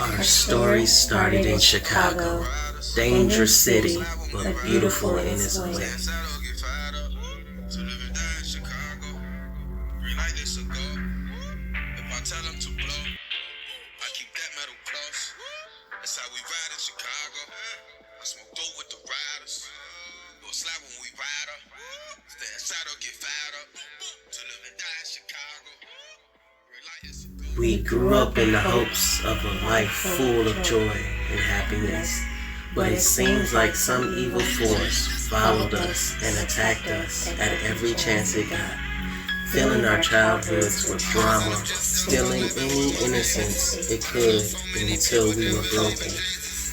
Our story started in Chicago, dangerous city, but beautiful in its way. We grew up in the hopes of a life full of joy and happiness, but it seems like some evil force followed us and attacked us at every chance it got, filling our childhoods with drama, stealing any innocence it could until we were broken,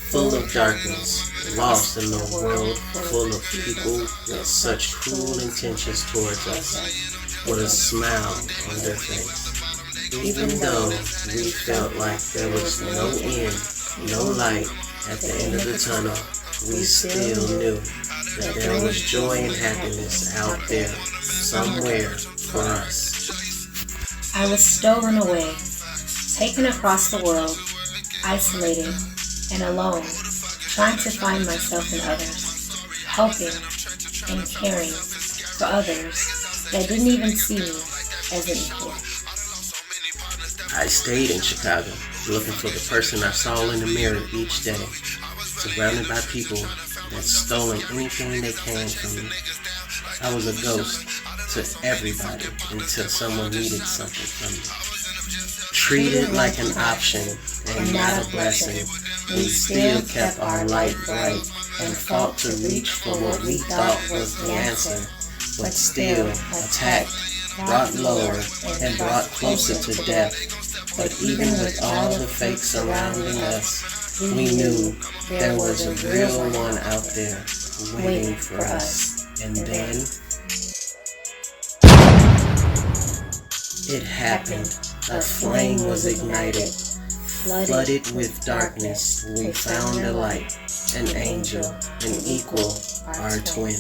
full of darkness, lost in a world full of people with such cruel intentions towards us, with a smile on their face. Even though we felt like there was no end, no light at the end of the tunnel, we still knew that there was joy and happiness out there somewhere for us. I was stolen away, taken across the world, isolated and alone, trying to find myself in others, helping and caring for others that didn't even see me as an equal. I stayed in Chicago, looking for the person I saw in the mirror each day, surrounded by people that stolen anything they can from me. I was a ghost to everybody until someone needed something from me. Treated like an option and not a blessing, we still kept our light bright and fought to reach for what we thought was the answer, but still attacked, brought lower, and brought closer to death. But even with all the fake surrounding us, we knew there was a real one out there waiting for us. And then it happened. A flame was ignited. Flooded with darkness, we found a light, an angel, an equal, our twin.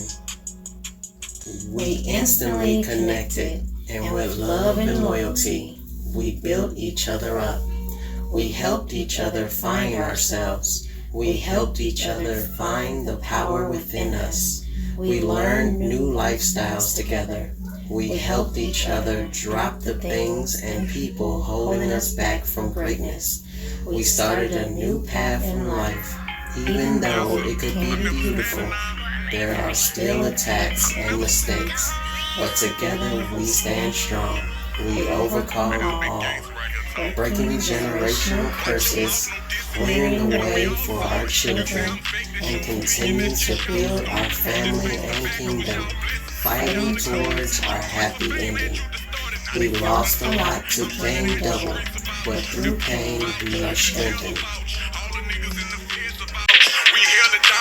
We instantly connected, and with love and loyalty, we built each other up. We helped each other find ourselves. We helped each other find the power within us. We learned new lifestyles together. We helped each other drop the things and people holding us back from greatness. We started a new path in life. Even though it could be beautiful, there are still attacks and mistakes. But together we stand strong. We overcome all, breaking generational curses, clearing the way for our children, and continue to build our family and kingdom, fighting towards our happy ending. We lost a lot to gain double, but through pain we are strengthened.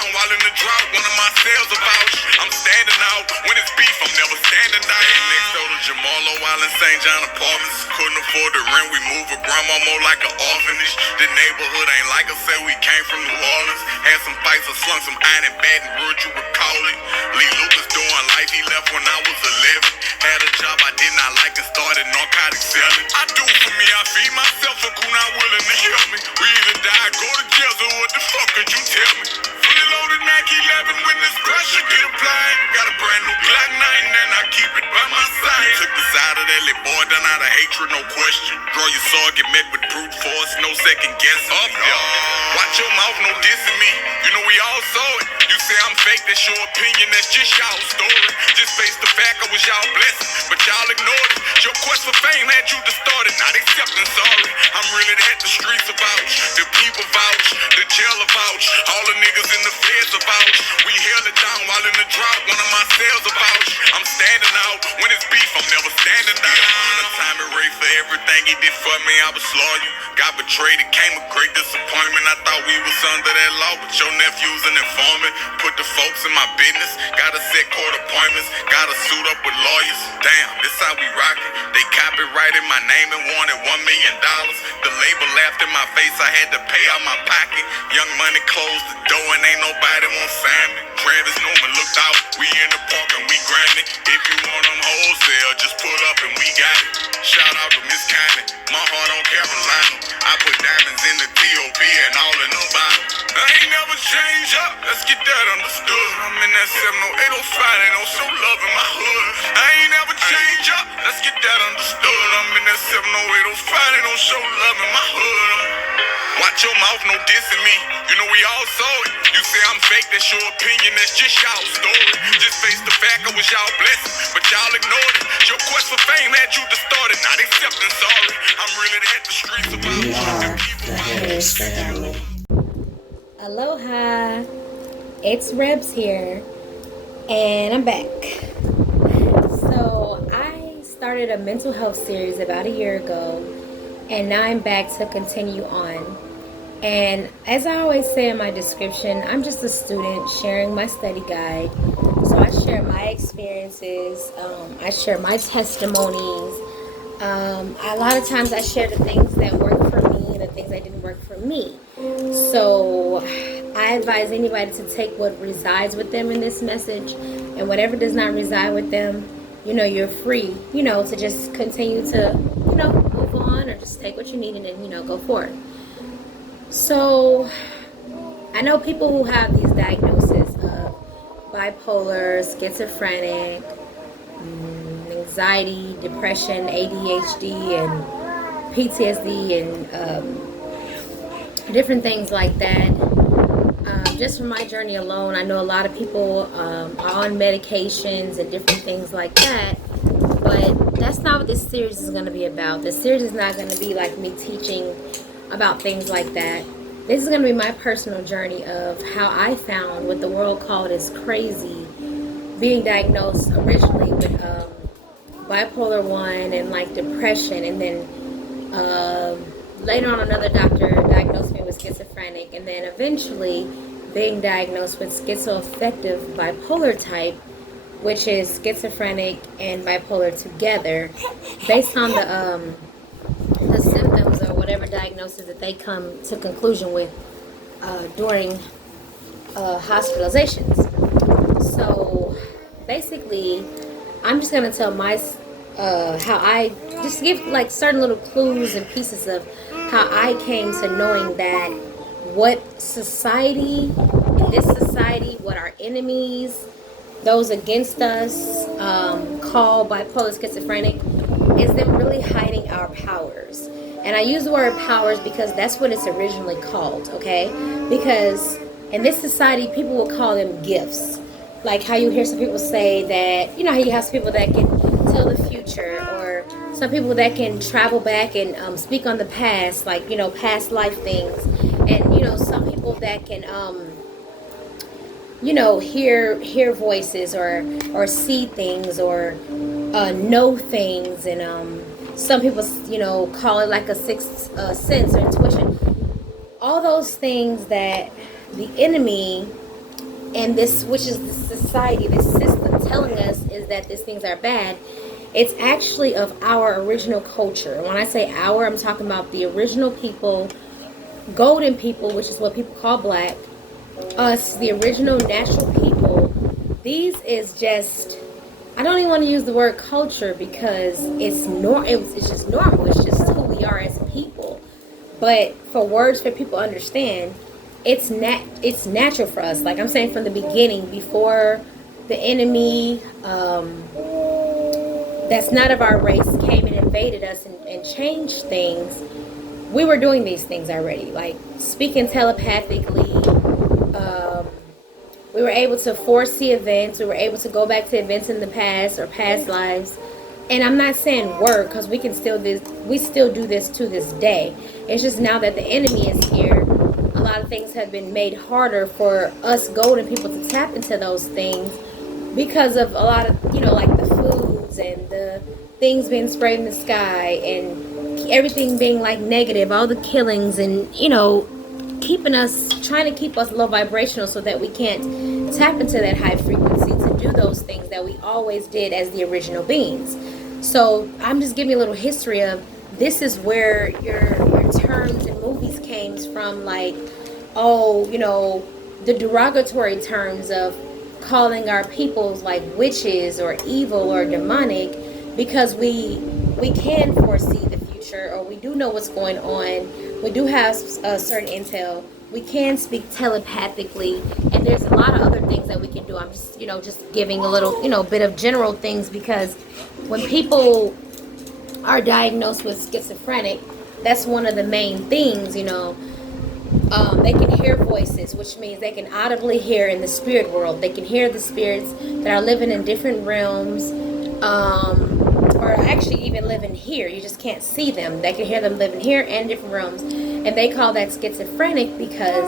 While in the drought, one of my sales about I'm standing out. When it's beef, I'm never standing down. Next door to Jamalo, while in St. John Apartments. Couldn't afford the rent, we moved with grandma more like an orphanage. The neighborhood ain't like I said, we came from New Orleans. Had some fights, I slung some iron in Baton Rouge, you recall it. Lee Lucas doing life, he left when I was 11. Had a job I did not like and started narcotic selling. I do for me, I feed myself, a cool not willing to help me. We either die, go to jail, so what the fuck could you tell me? Fully loaded Mac 11 when this pressure get applied. Got a brand new Glock 9 and I keep it by my side. Took the side of that little boy down out of hatred, no question. Draw your sword, get met with brute force, no second guessing. Up there. Watch your mouth, no dissing me. You know we all saw it. You say I'm fake, that's your opinion, that's just y'all story. Just face the fact I was y'all blessing, but y'all ignored it. Your quest for fame had you distorted, not accepting sorry. I'm really that the streets vouch, the people vouch, the jailer vouch, all the niggas in the feds vouch. We held it down while in the drought, one of my sales vouch. I'm standing out, when it's beef, I'm never standing down. On the time it rate for everything he did for me, I was loyal. Got betrayed, it came a great disappointment. I thought we was under that law, but your nephew's an informant. Put the folks in my business, gotta set court appointments, gotta suit up with lawyers. Damn, this how we rockin'. They copyrighted my name and wanted $1 million. The label laughed in my face, I had to pay out my pocket. Young Money closed the door and ain't nobody want sign me. Travis Newman looked out, we in the park and we grindin'. If you want them wholesale, just pull up and we got it. Shout out to Miss Connie, my heart on Carolina. I put diamonds in the T.O.P. all in the bottle. I ain't never change up, let's get that understood. I'm in that 70805, they don't show love in my hood. I ain't never change up, let's get that understood. I'm in that 70805, they don't show love in my hood. Watch your mouth, no dissing me. You know we all saw it. You say I'm fake, that's your opinion, that's just y'all story. Just face the fact I was y'all blessing, but y'all ignored it. Your quest for fame had you distorted, not accepting sorry. I'm really at the streets of We are the Harris family. Aloha, it's Rebs here, and I'm back. So I started a mental health series about a year ago, and now I'm back to continue on. And as I always say in my description, I'm just a student sharing my study guide. So I share my experiences, I share my testimonies. A lot of times I share the things that work for me and the things that didn't work for me. So I advise anybody to take what resides with them in this message, and whatever does not reside with them, you know, you're free, you know, to just continue to, you know, move on, or just take what you need and then, you know, go forward. So I know people who have these diagnoses of bipolar, schizophrenic, anxiety, depression, ADHD, and PTSD, and different things like that. Just from my journey alone, I know a lot of people are on medications and different things like that, but that's not what this series is going to be about. This series is not going to be like me teaching about things like that. This is going to be my personal journey of how I found what the world called as crazy, being diagnosed originally with bipolar 1 and like depression, and then later on another doctor diagnosed me with schizophrenic, and then eventually being diagnosed with schizoaffective bipolar type, which is schizophrenic and bipolar together, based on the symptoms or whatever diagnosis that they come to conclusion with during hospitalizations. So basically, I'm just gonna tell my how I just give like certain little clues and pieces of how I came to knowing that what society, in this society, what our enemies, those against us, call bipolar schizophrenic, is them really hiding our powers. And I use the word powers because that's what it's originally called, okay? Because in this society, people will call them gifts. Like how you hear some people say that, you know how you have some people that can tell the future, or some people that can travel back and speak on the past, like, you know, past life things. And, you know, some people that can, you know, hear voices or see things or know things. And some people, you know, call it like a sixth sense or intuition. All those things that the enemy and this, which is the society, this system telling us is that these things are bad, it's actually of our original culture. When I say our, I'm talking about the original people, golden people, which is what people call black, us, the original natural people. These is just, I don't even want to use the word culture because it's just normal. It's just who we are as people. But for words for people to understand, it's natural for us. Like I'm saying, from the beginning, before the enemy that's not of our race came and invaded us and changed things, we were doing these things already, like speaking telepathically. We were able to foresee events. We were able to go back to events in the past or past lives. And I'm not saying work, because we still do this to this day. It's just now that the enemy is here, a lot of things have been made harder for us golden people to tap into those things because of a lot of, you know, like the foods and the things being sprayed in the sky and everything being like negative, all the killings, and, you know, trying to keep us low vibrational so that we can't tap into that high frequency to do those things that we always did as the original beings. So I'm just giving you a little history of this is where your terms and movies came from, like, oh, you know, the derogatory terms of calling our peoples like witches or evil or demonic, because we can foresee the future, or we do know what's going on we do have certain intel. We can speak telepathically, and there's a lot of other things that we can do. I'm just, just giving a little, bit of general things, because when people are diagnosed with schizophrenic, that's one of the main things, they can hear voices, which means they can audibly hear in the spirit world. They can hear the spirits that are living in different realms, or actually even living here. You just can't see them. They can hear them living here and different realms. And they call that schizophrenic because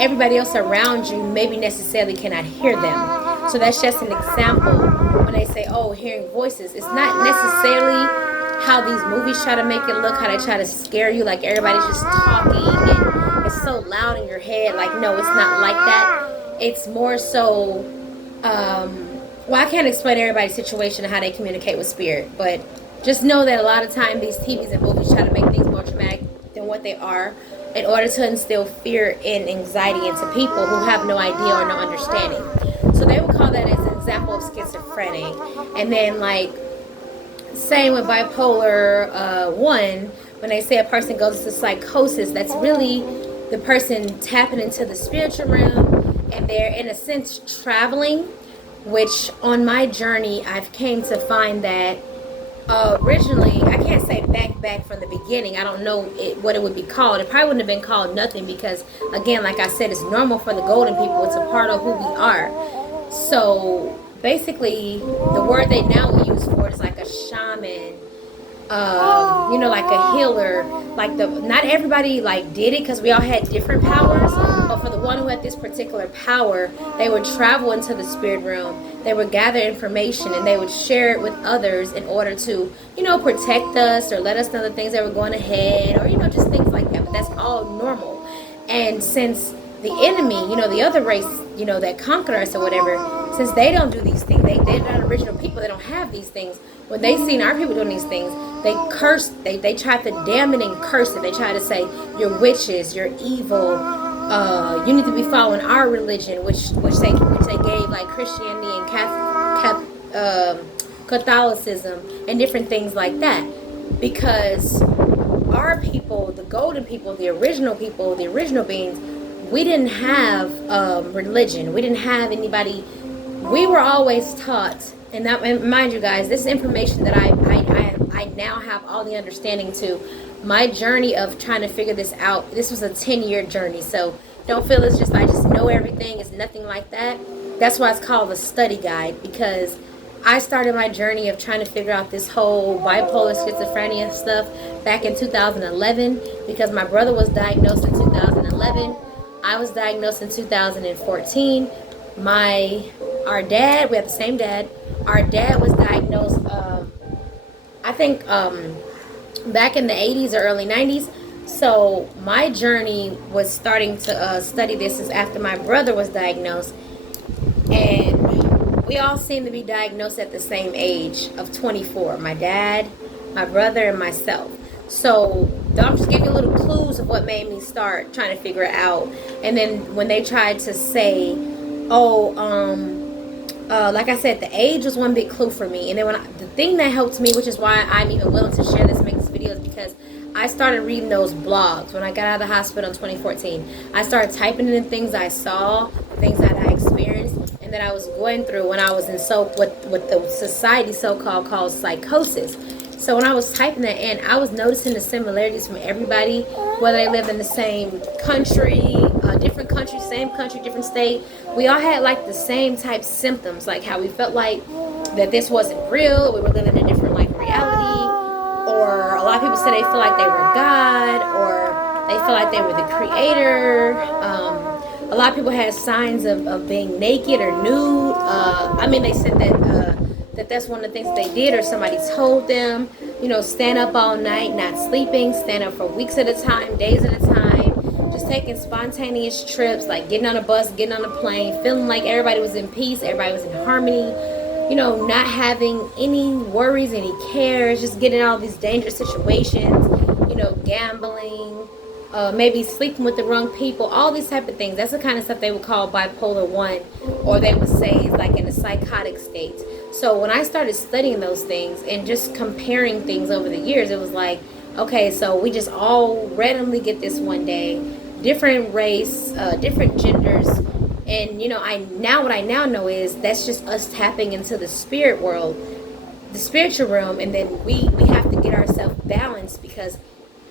everybody else around you maybe necessarily cannot hear them. So that's just an example. When they say, oh, hearing voices, it's not necessarily how these movies try to make it look, how they try to scare you, like everybody's just talking and it's so loud in your head. Like, no, it's not like that. It's more so, well, I can't explain everybody's situation and how they communicate with spirit, but just know that a lot of time these TVs and movies try to make things more dramatic than what they are, in order to instill fear and anxiety into people who have no idea or no understanding. So they would call that as an example of schizophrenic. And then, like, same with bipolar 1, when they say a person goes into psychosis, that's really the person tapping into the spiritual realm, and they're in a sense traveling, which on my journey I've came to find that originally, I can't say back from the beginning, I don't know what it would be called. It probably wouldn't have been called nothing, because again, like I said, it's normal for the golden people. It's a part of who we are. So basically, the word they now use for it is like a shaman, like a healer. Like, not everybody like did it, because we all had different powers, but for the one who had this particular power, they would travel into the spirit realm, they would gather information, and they would share it with others in order to, protect us, or let us know the things that were going ahead, or just things like that. But that's all normal. And since the enemy, the other race, that conquered us or whatever, since they don't do these things, they're not original people, they don't have these things. When they seen our people doing these things, they cursed, they tried to damn it and curse it. They tried to say, you're witches, you're evil, you need to be following our religion, which they gave like Christianity and Catholicism and different things like that. Because our people, the golden people, the original beings, we didn't have religion. We didn't have anybody. We were always taught, and mind you guys, this is information that I now have all the understanding to. My journey of trying to figure this out, this was a 10-year journey, so don't feel it's just I just know everything. It's nothing like that. That's why it's called a study guide, because I started my journey of trying to figure out this whole bipolar schizophrenia stuff back in 2011, because my brother was diagnosed in 2011. I was diagnosed in 2014. Our dad, we have the same dad. Our dad was diagnosed, I think, back in the 80s or early 90s. So my journey was starting to study this is after my brother was diagnosed. And we all seem to be diagnosed at the same age of 24. My dad, my brother, and myself. So I'm just giving you little clues of what made me start trying to figure it out. And then when they tried to say, like I said, the age was one big clue for me. And then the thing that helped me, which is why I'm even willing to share this and make this video, is because I started reading those blogs when I got out of the hospital in 2014. I started typing in things I saw, things that I experienced, and that I was going through when I was in what the society so-called calls psychosis. So when I was typing that in, I was noticing the similarities from everybody, whether they live in the same country, different country, same country, different state. We all had like the same type symptoms, like how we felt like that this wasn't real, we were living in a different like reality, or a lot of people say they feel like they were God, or they feel like they were the creator. A lot of people had signs of being naked or nude. They said that that's one of the things that they did, or somebody told them, stand up all night, not sleeping, stand up for weeks at a time, days at a time, just taking spontaneous trips, like getting on a bus, getting on a plane, feeling like everybody was in peace, everybody was in harmony, not having any worries, any cares, just getting all these dangerous situations, gambling, maybe sleeping with the wrong people, all these type of things. That's the kind of stuff they would call bipolar 1, or they would say it's like in a psychotic state. So when I started studying those things and just comparing things over the years, it was like, Okay, so we just all randomly get this one day, different race, different genders, and what I now know is that's just us tapping into the spirit world, the spiritual realm, and then we have to get ourselves balanced, because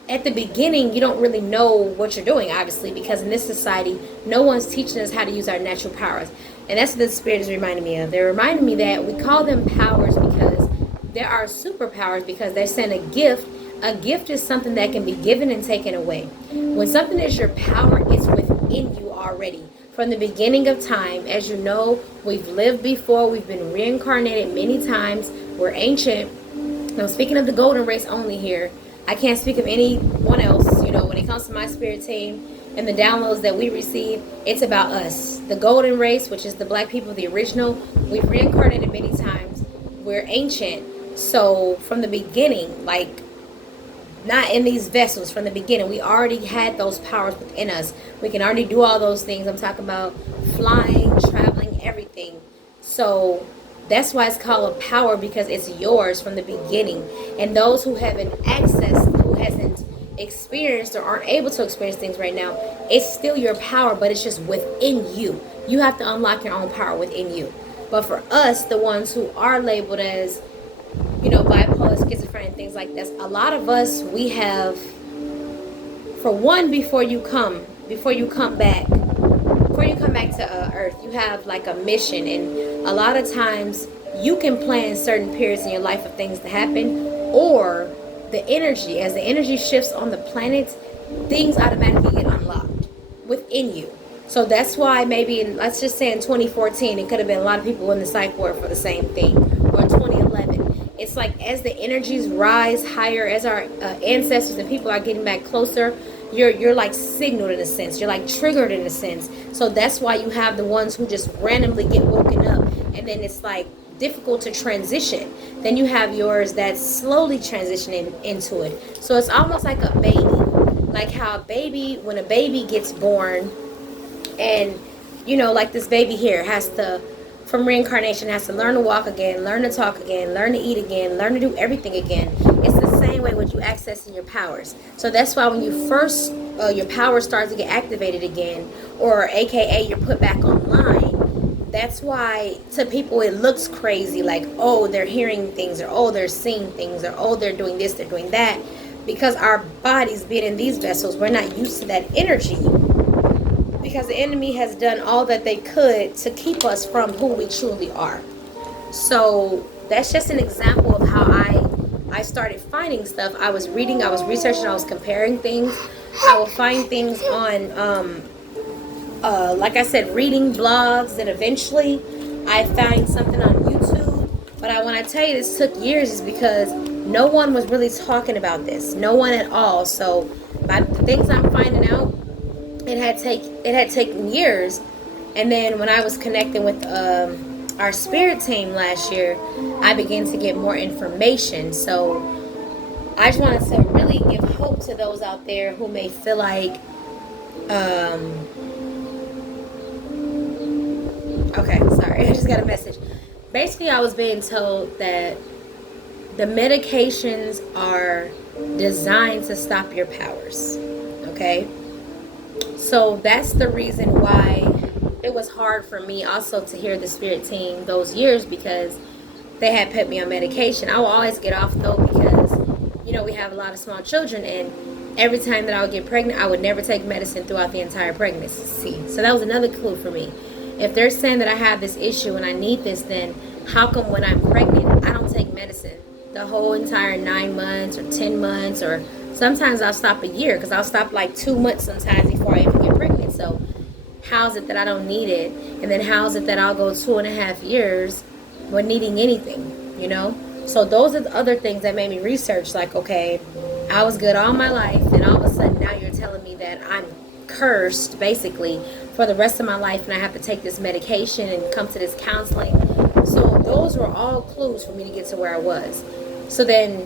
at the beginning you don't really know what you're doing, obviously, because in this society no one's teaching us how to use our natural powers. And that's what the spirit is reminding me of. They're reminding me that we call them powers because there are superpowers, because they're saying a gift is something that can be given and taken away. When something is your power, it's within you already from the beginning of time. As you know, we've lived before, we've been reincarnated many times, we're ancient. Now, speaking of the golden race only here, I can't speak of anyone else. When it comes to my spirit team and the downloads that we receive, it's about us. The golden race, which is the black people, the original, we've reincarnated many times. We're ancient. So from the beginning, like, not in these vessels, from the beginning, we already had those powers within us. We can already do all those things. I'm talking about flying, traveling, everything. So that's why it's called a power, because it's yours from the beginning. And those who haven't accessed, who hasn't experienced or aren't able to experience things right now, it's still your power, but it's just within you. You have to unlock your own power within you. But for us, the ones who are labeled as, bipolar, schizophrenia, things like this, a lot of us, we have, for one, before you come back to earth, you have like a mission. And a lot of times you can plan certain periods in your life of things to happen, or the energy, as the energy shifts on the planet, things automatically get unlocked within you. So that's why maybe let's just say in 2014, it could have been a lot of people in the psych ward for the same thing, or 2011. It's like as the energies rise higher, as our ancestors and people are getting back closer, you're like signaled in a sense. You're like triggered in a sense. So that's why you have the ones who just randomly get woken up, and then it's like difficult to transition. Then you have yours that's slowly transitioning into it. So it's almost like a baby. Like how when a baby gets born, and like this baby here from reincarnation, has to learn to walk again, learn to talk again, learn to eat again, learn to do everything again. It's the same way with you accessing your powers. So that's why when you first, your power starts to get activated again, or AKA you're put back online, that's why to people it looks crazy, like, oh, they're hearing things, or oh, they're seeing things, or oh, they're doing this, they're doing that. Because our bodies being in these vessels, we're not used to that energy. Because the enemy has done all that they could to keep us from who we truly are. So that's just an example of how I started finding stuff. I was reading, I was researching, I was comparing things. I would find things on, like I said, reading blogs, and eventually I found something on YouTube. But when I tell you this took years, is because no one was really talking about this. No one at all. So by the things I'm finding out, it had taken years. And then when I was connecting with our spirit team last year, I began to get more information. So I just wanted to really give hope to those out there who may feel like okay, sorry, I just got a message. Basically, I was being told that the medications are designed to stop your powers. Okay? So that's the reason why it was hard for me also to hear the spirit team those years, because they had put me on medication. I will always get off though, because we have a lot of small children, and every time that I would get pregnant, I would never take medicine throughout the entire pregnancy. So that was another clue for me. If they're saying that I have this issue and I need this, then how come when I'm pregnant I don't take medicine the whole entire 9 months or 10 months, or sometimes I'll stop a year, because I'll stop like 2 months sometimes before I even get pregnant. So how's it that I don't need it? And then how's it that I'll go 2.5 years with needing anything, So those are the other things that made me research, like, okay, I was good all my life, and all of a sudden now you're telling me that I'm cursed basically for the rest of my life, and I have to take this medication and come to this counseling. So those were all clues for me to get to where I was. So then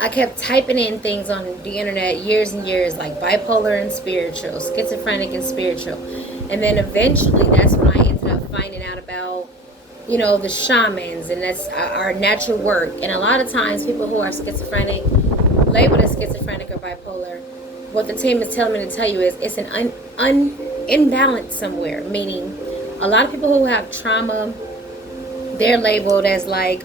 I kept typing in things on the internet years and years, like bipolar and spiritual, schizophrenic and spiritual. And then eventually that's when I ended up finding out about, the shamans, and that's our natural work. And a lot of times people who are schizophrenic, labeled as schizophrenic or bipolar, what the team is telling me to tell you is it's an imbalance somewhere. Meaning, a lot of people who have trauma, they're labeled as like,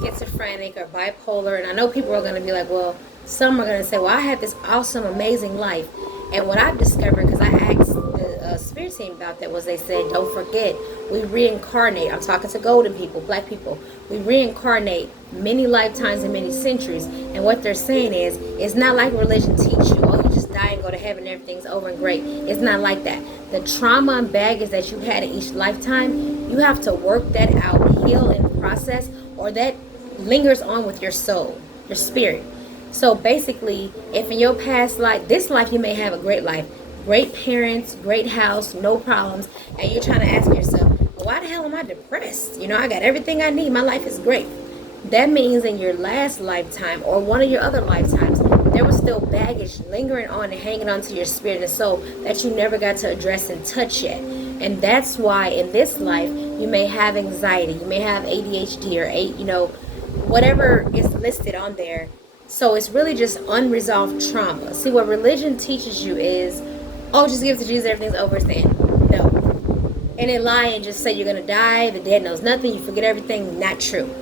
schizophrenic or bipolar. And I know people are going to be like, well, some are going to say, well, I had this awesome, amazing life. And what I've discovered, because I asked the spirit team about that, was they said, don't forget, we reincarnate. I'm talking to golden people, black people. We reincarnate many lifetimes and many centuries. And what they're saying is, it's not like religion teach you, oh, you just die and go to heaven, everything's over and great. It's not like that. The trauma and baggage that you had in each lifetime, you have to work that out, heal and process, or that lingers on with your soul, your spirit. So basically, if in your past life, this life you may have a great life, great parents, great house, no problems, and you're trying to ask yourself, well, why the hell am I depressed? You know, I got everything I need, my life is great. That means in your last lifetime or one of your other lifetimes, there was still baggage lingering on and hanging on to your spirit and soul that you never got to address and touch yet. And that's why in this life, you may have anxiety, you may have ADHD or whatever is listed on there. So it's really just unresolved trauma. See, what religion teaches you is, oh, just give it to Jesus, everything's over, it's the end. No. And they lie and just say you're going to die, the dead knows nothing, you forget everything. Not true.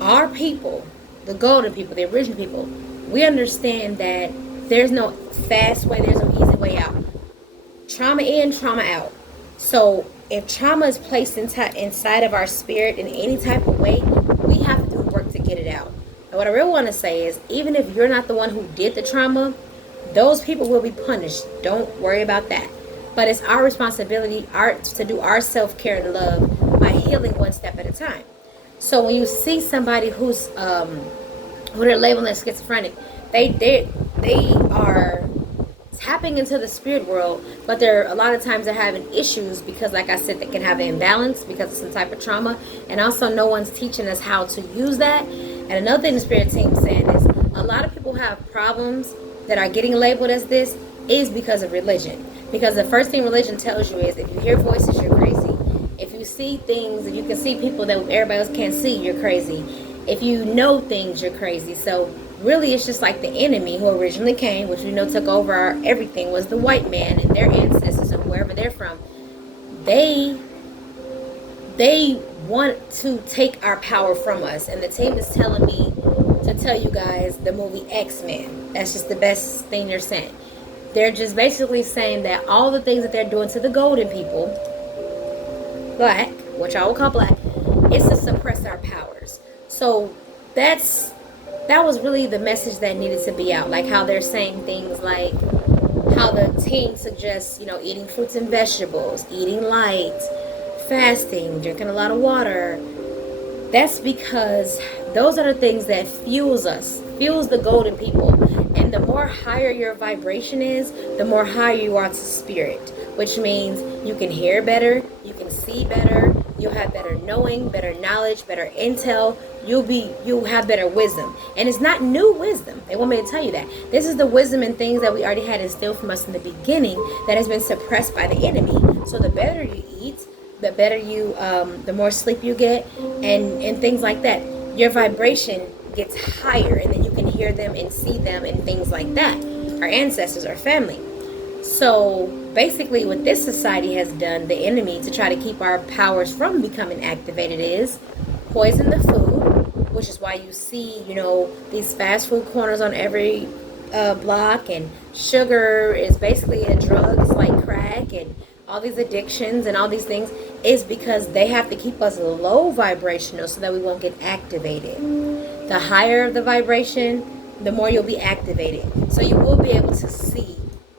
Our people, the golden people, the original people, we understand that there's no fast way, there's no easy way out. Trauma in, trauma out. So if trauma is placed inside of our spirit in any type of way, we have to do work to get it out. And what I really want to say is, even if you're not the one who did the trauma, those people will be punished. Don't worry about that. But it's our responsibility to do our self-care and love by healing one step at a time. So when you see somebody who they're labeling as schizophrenic, they are tapping into the spirit world, but a lot of times they're having issues because, like I said, they can have an imbalance because of some type of trauma, and also no one's teaching us how to use that. And another thing the spirit team said is, a lot of people have problems that are getting labeled as this is because of religion. Because the first thing religion tells you is, if you hear voices, you're crazy. If you see things, if you can see people that everybody else can't see, you're crazy. If you know things, you're crazy. So really, it's just like the enemy who originally came, which we know took over everything, was the white man and their ancestors and wherever they're from. They want to take our power from us. And the team is telling me to tell you guys the movie X-Men. That's just the best thing they're saying. They're just basically saying that all the things that they're doing to the golden people, black, which I will call black, is to suppress our powers. So that was really the message that needed to be out. Like how they're saying things like how the team suggests, eating fruits and vegetables, eating light, fasting, drinking a lot of water. That's because those are the things that fuels us, fuels the golden people. And the more higher your vibration is, the more higher you are to spirit, which means you can hear better, you can see better, you'll have better knowing, better knowledge, better intel, you'll have better wisdom. And it's not new wisdom. They want me to tell you that. This is the wisdom and things that we already had instilled from us in the beginning that has been suppressed by the enemy. So the better you eat, the better the more sleep you get, and things like that. Your vibration gets higher, and then you can hear them and see them and things like that. Our ancestors, our family. So basically what this society has done, the enemy, to try to keep our powers from becoming activated, is poison the food, which is why you see, these fast food corners on every block, and sugar is basically a drug. It's like crack, and all these addictions and all these things is because they have to keep us low vibrational so that we won't get activated. The higher the vibration, the more you'll be activated. So you will be able to see.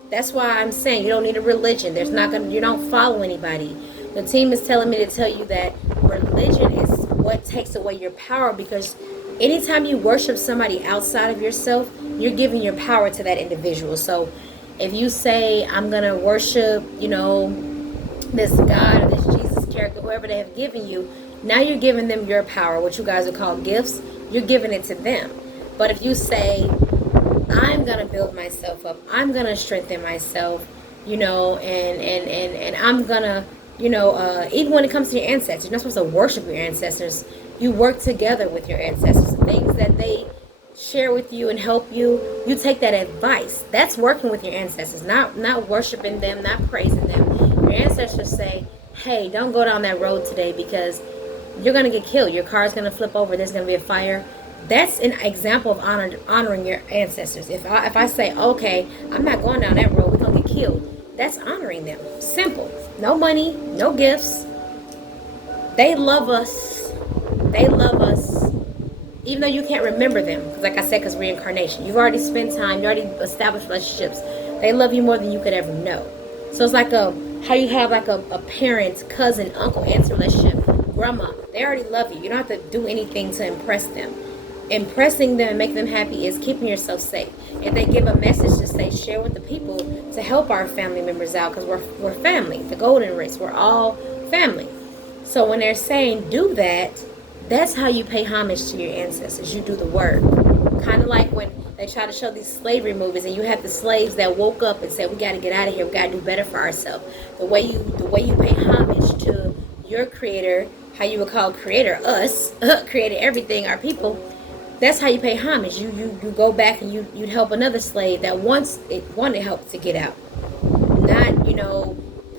That's why I'm saying you don't need a religion. You don't follow anybody. The team is telling me to tell you that religion is what takes away your power, because anytime you worship somebody outside of yourself, you're giving your power to that individual. So if you say, I'm going to worship, this God or this Jesus character, whoever they have given you, now you're giving them your power, what you guys would call gifts. You're giving it to them. But if you say, I'm going to build myself up, I'm going to strengthen myself, and I'm going to, even when it comes to your ancestors, you're not supposed to worship your ancestors. You work together with your ancestors. Things that they share with you and help you, you take that advice. That's working with your ancestors, not worshiping them, not praising them. Your ancestors say, hey, don't go down that road today because you're going to get killed. Your car's going to flip over. There's going to be a fire. That's an example of honoring your ancestors. If I say, okay, I'm not going down that road, we're going to get killed. That's honoring them. Simple. No money, no gifts. They love us. They love us. Even though you can't remember them. Because like I said, because reincarnation. You've already spent time. You already established relationships. They love you more than you could ever know. So it's like how you have like a parent, cousin, uncle, aunt relationship. Grandma. They already love you. You don't have to do anything to impress them. Impressing them and making them happy is keeping yourself safe. If they give a message to say, share with the people to help our family members out, because we're family. The golden race. We're all family. So when they're saying do that, that's how you pay homage to your ancestors. You do the work. Kind of like when they try to show these slavery movies and you have the slaves that woke up and said, we got to get out of here. We got to do better for ourselves. The way you pay homage to your creator, how you would call creator us, created everything, our people. That's how you pay homage. You go back and you'd help another slave that wanted help to get out. Not,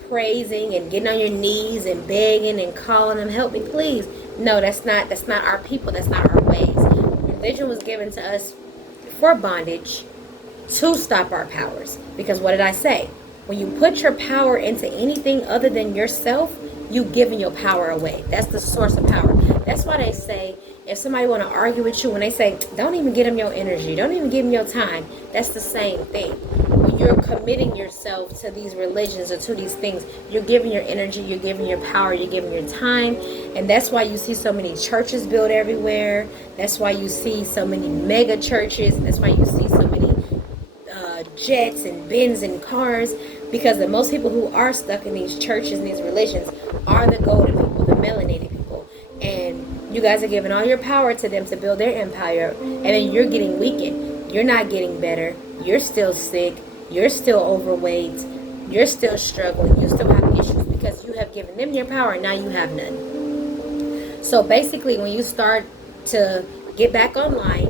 praising and getting on your knees and begging and calling them, help me please. No, that's not our people. That's not our ways. Religion was given to us for bondage to stop our powers. Because what did I say? When you put your power into anything other than yourself, you giving your power away. That's the source of power. That's why they say, if somebody want to argue with you, when they say, don't even give them your energy, don't even give them your time, that's the same thing. When you're committing yourself to these religions or to these things, you're giving your energy, you're giving your power, you're giving your time. And that's why you see so many churches built everywhere. That's why you see so many mega churches. That's why you see so many jets and Benz and cars. Because the most people who are stuck in these churches and these religions are the golden people, the melanated people. And you guys are giving all your power to them to build their empire. And then you're getting weakened. You're not getting better. You're still sick. You're still overweight. You're still struggling. You still have issues because you have given them your power and now you have none. So basically, when you start to get back online,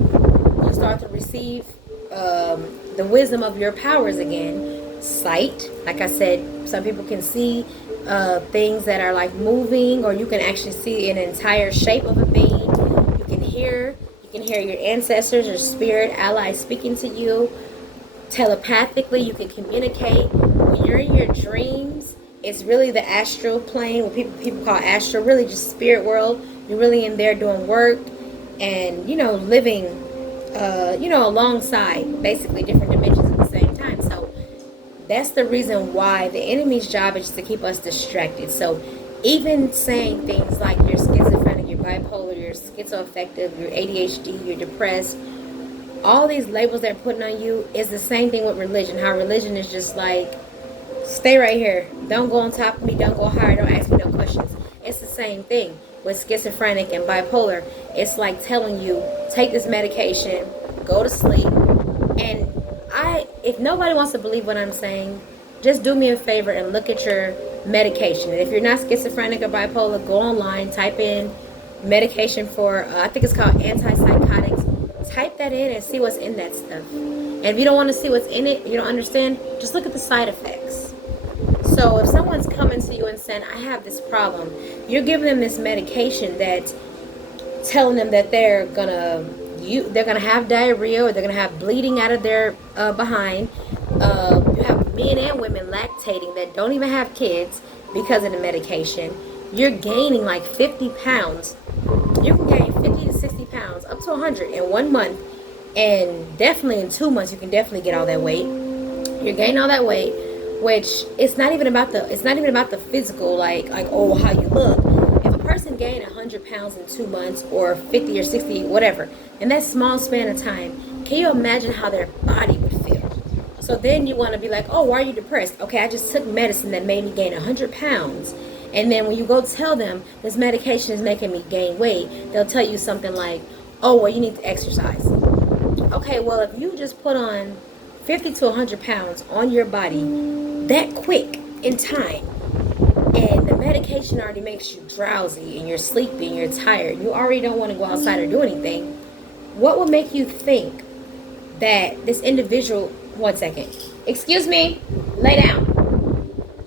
you start to receive the wisdom of your powers again. Sight, like I said, some people can see things that are like moving, or you can actually see an entire shape of a thing. You can hear your ancestors or spirit allies speaking to you telepathically. You can communicate. When you're in your dreams, it's really the astral plane, what people call astral, really just spirit world. You're really in there doing work and living alongside basically different dimensions at the same time. So that's the reason why the enemy's job is to keep us distracted. So even saying things like you're schizophrenic, you're bipolar, you're schizoaffective, you're ADHD, you're depressed, all these labels they're putting on you is the same thing with religion. How religion is just like, stay right here. Don't go on top of me. Don't go higher. Don't ask me no questions. It's the same thing with schizophrenic and bipolar. It's like telling you, take this medication, go to sleep. And if nobody wants to believe what I'm saying, just do me a favor and look at your medication. And if you're not schizophrenic or bipolar, go online, type in medication for, I think it's called antipsychotics. Type that in and see what's in that stuff. And if you don't want to see what's in it, you don't understand, just look at the side effects. So if someone's coming to you and saying, I have this problem, you're giving them this medication that's telling them that they're gonna have diarrhea, or they're gonna have bleeding out of their behind. You have men and women lactating that don't even have kids because of the medication. You're gaining like 50 pounds. You can gain 50 to 60 pounds, up to 100 in 1 month, and definitely in 2 months you can definitely get all that weight. You're gaining all that weight, which it's not even about the physical, like oh, how you look. If a person gained 100 pounds in 2 months, or 50 or 60, whatever, in that small span of time, can you imagine how their body would feel? So then you want to be like, oh, why are you depressed? Okay, I just took medicine that made me gain 100 pounds. And then when you go tell them this medication is making me gain weight, they'll tell you something like, oh, well, you need to exercise. Okay, well, if you just put on 50 to 100 pounds on your body that quick in time, and the medication already makes you drowsy and you're sleepy and you're tired, you already don't want to go outside or do anything, What would make you think that this individual, 1 second, excuse me, lay down,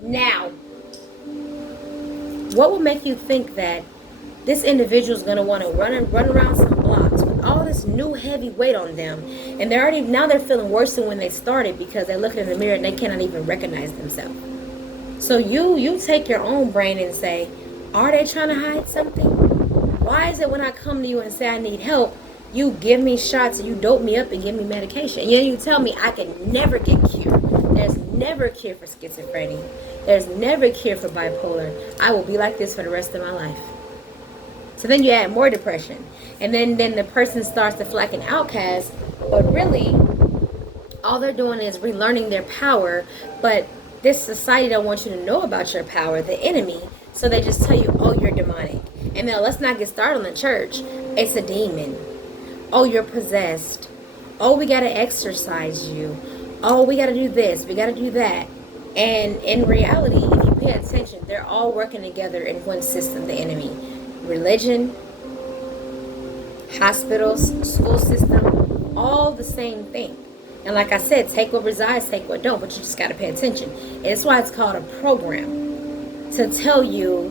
now. What would make you think that this individual is going to want to run around some blocks with all this new heavy weight on them, and now they're feeling worse than when they started because they're looking in the mirror and they cannot even recognize themselves. So you take your own brain and say, are they trying to hide something? Why is it when I come to you and say I need help, you give me shots and you dope me up and give me medication, and then you tell me I can never get cured? There's never a cure for schizophrenia. There's never a cure for bipolar. I will be like this for the rest of my life. So then you add more depression. And then the person starts to feel like an outcast. But really, all they're doing is relearning their power. But this society don't want you to know about your power, the enemy. So they just tell you, oh, you're demonic. And then let's not get started on the church. It's a demon. Oh, you're possessed. Oh, we got to exorcise you. Oh, we got to do this. We got to do that. And in reality, if you pay attention, they're all working together in one system, the enemy. Religion, hospitals, school system, all the same thing. And like I said, take what resides, take what don't, but you just got to pay attention. And that's why it's called a program, to tell you,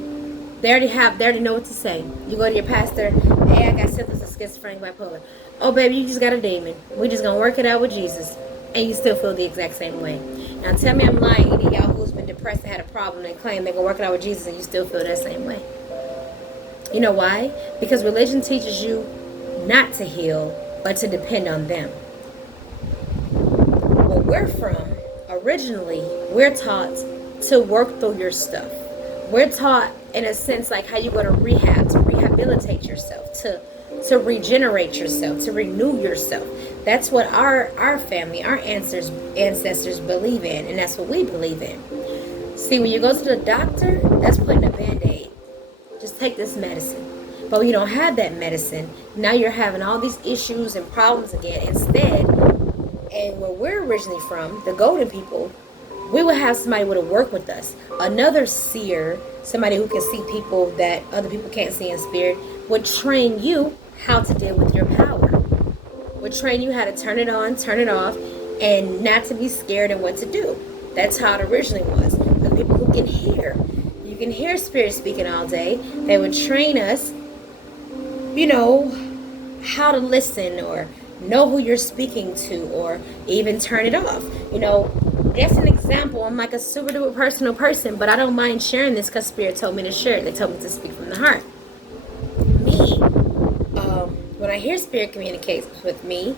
they already know what to say. You go to your pastor, hey, I got symptoms of schizophrenic bipolar. Oh, baby, you just got a demon. We just going to work it out with Jesus. And you still feel the exact same way. Now tell me I'm lying, any of y'all who's been depressed and had a problem and claim they're going to work it out with Jesus and you still feel that same way. You know why? Because religion teaches you not to heal, but to depend on them. Where we're from, originally, we're taught to work through your stuff. We're taught, in a sense, like how you go to rehab, to rehabilitate yourself, to regenerate yourself, to renew yourself. That's what our family, our ancestors believe in, and that's what we believe in. See, when you go to the doctor, that's putting a Band-Aid. Just take this medicine. But when you don't have that medicine, now you're having all these issues and problems again. Instead, and where we're originally from, the golden people, we would have somebody would have worked with us. Another seer, somebody who can see people that other people can't see in spirit, would train you how to deal with your power. Would train you how to turn it on, turn it off, and not to be scared and what to do. That's how it originally was. The people who can hear. You can hear spirit speaking all day. They would train us, how to listen or know who you're speaking to or even turn it off. That's an example. I'm like a super duper personal person, but I don't mind sharing this because spirit told me to share it. They told me to speak from the heart. When I hear spirit communicate with me,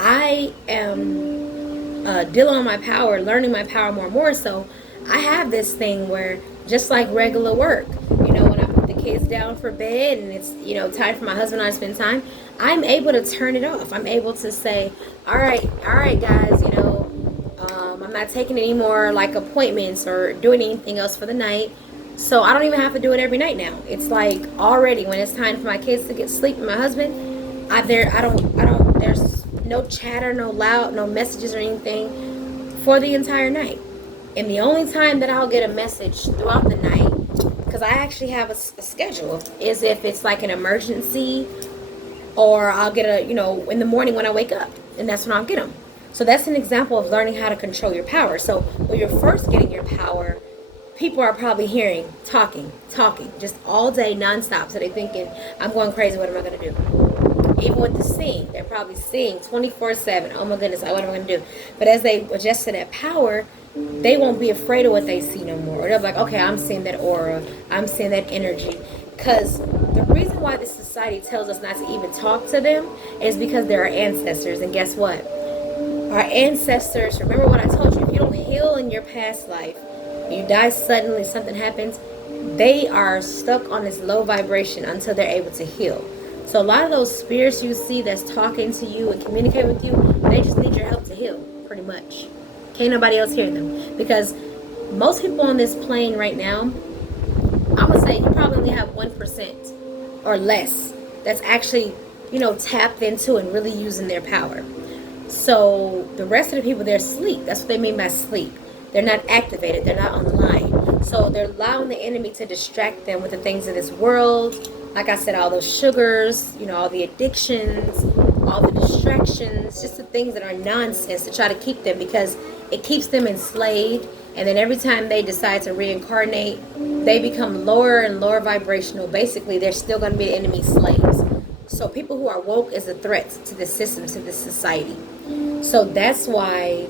I am dealing on my power, learning my power more and more. So I have this thing where, just like regular work, when I put the kids down for bed and it's, time for my husband and I to spend time, I'm able to turn it off. I'm able to say, all right, guys, I'm not taking any more appointments or doing anything else for the night. So I don't even have to do it every night now. It's like already when it's time for my kids to get sleep and my husband, there's no chatter, no loud, no messages or anything for the entire night. And the only time that I'll get a message throughout the night, because I actually have a schedule, is if it's like an emergency, or I'll get in the morning when I wake up, and that's when I'll get them. So that's an example of learning how to control your power. So when you're first getting your power, people are probably hearing talking, just all day nonstop. So they're thinking, I'm going crazy, what am I going to do? Even with the seeing, they're probably seeing 24/7. Oh my goodness, what am I going to do? But as they adjust to that power, they won't be afraid of what they see no more. Or they're like, okay, I'm seeing that aura, I'm seeing that energy. Because the reason why this society tells us not to even talk to them is because they're our ancestors. And guess what? Our ancestors, remember what I told you, if you don't heal in your past life, you die suddenly, something happens, they are stuck on this low vibration until they're able to heal. So a lot of those spirits you see that's talking to you and communicate with you, they just need your help to heal, pretty much. Can't nobody else hear them. Because most people on this plane right now, I would say you probably only have 1% or less that's actually, tapped into and really using their power. So the rest of the people, they're asleep. That's what they mean by sleep. They're not activated. They're not online. So they're allowing the enemy to distract them with the things of this world. Like I said, all those sugars, all the addictions, all the distractions, just the things that are nonsense to try to keep them, because it keeps them enslaved. And then every time they decide to reincarnate, they become lower and lower vibrational. Basically, they're still going to be the enemy's slaves. So people who are woke is a threat to the system, to the society. So that's why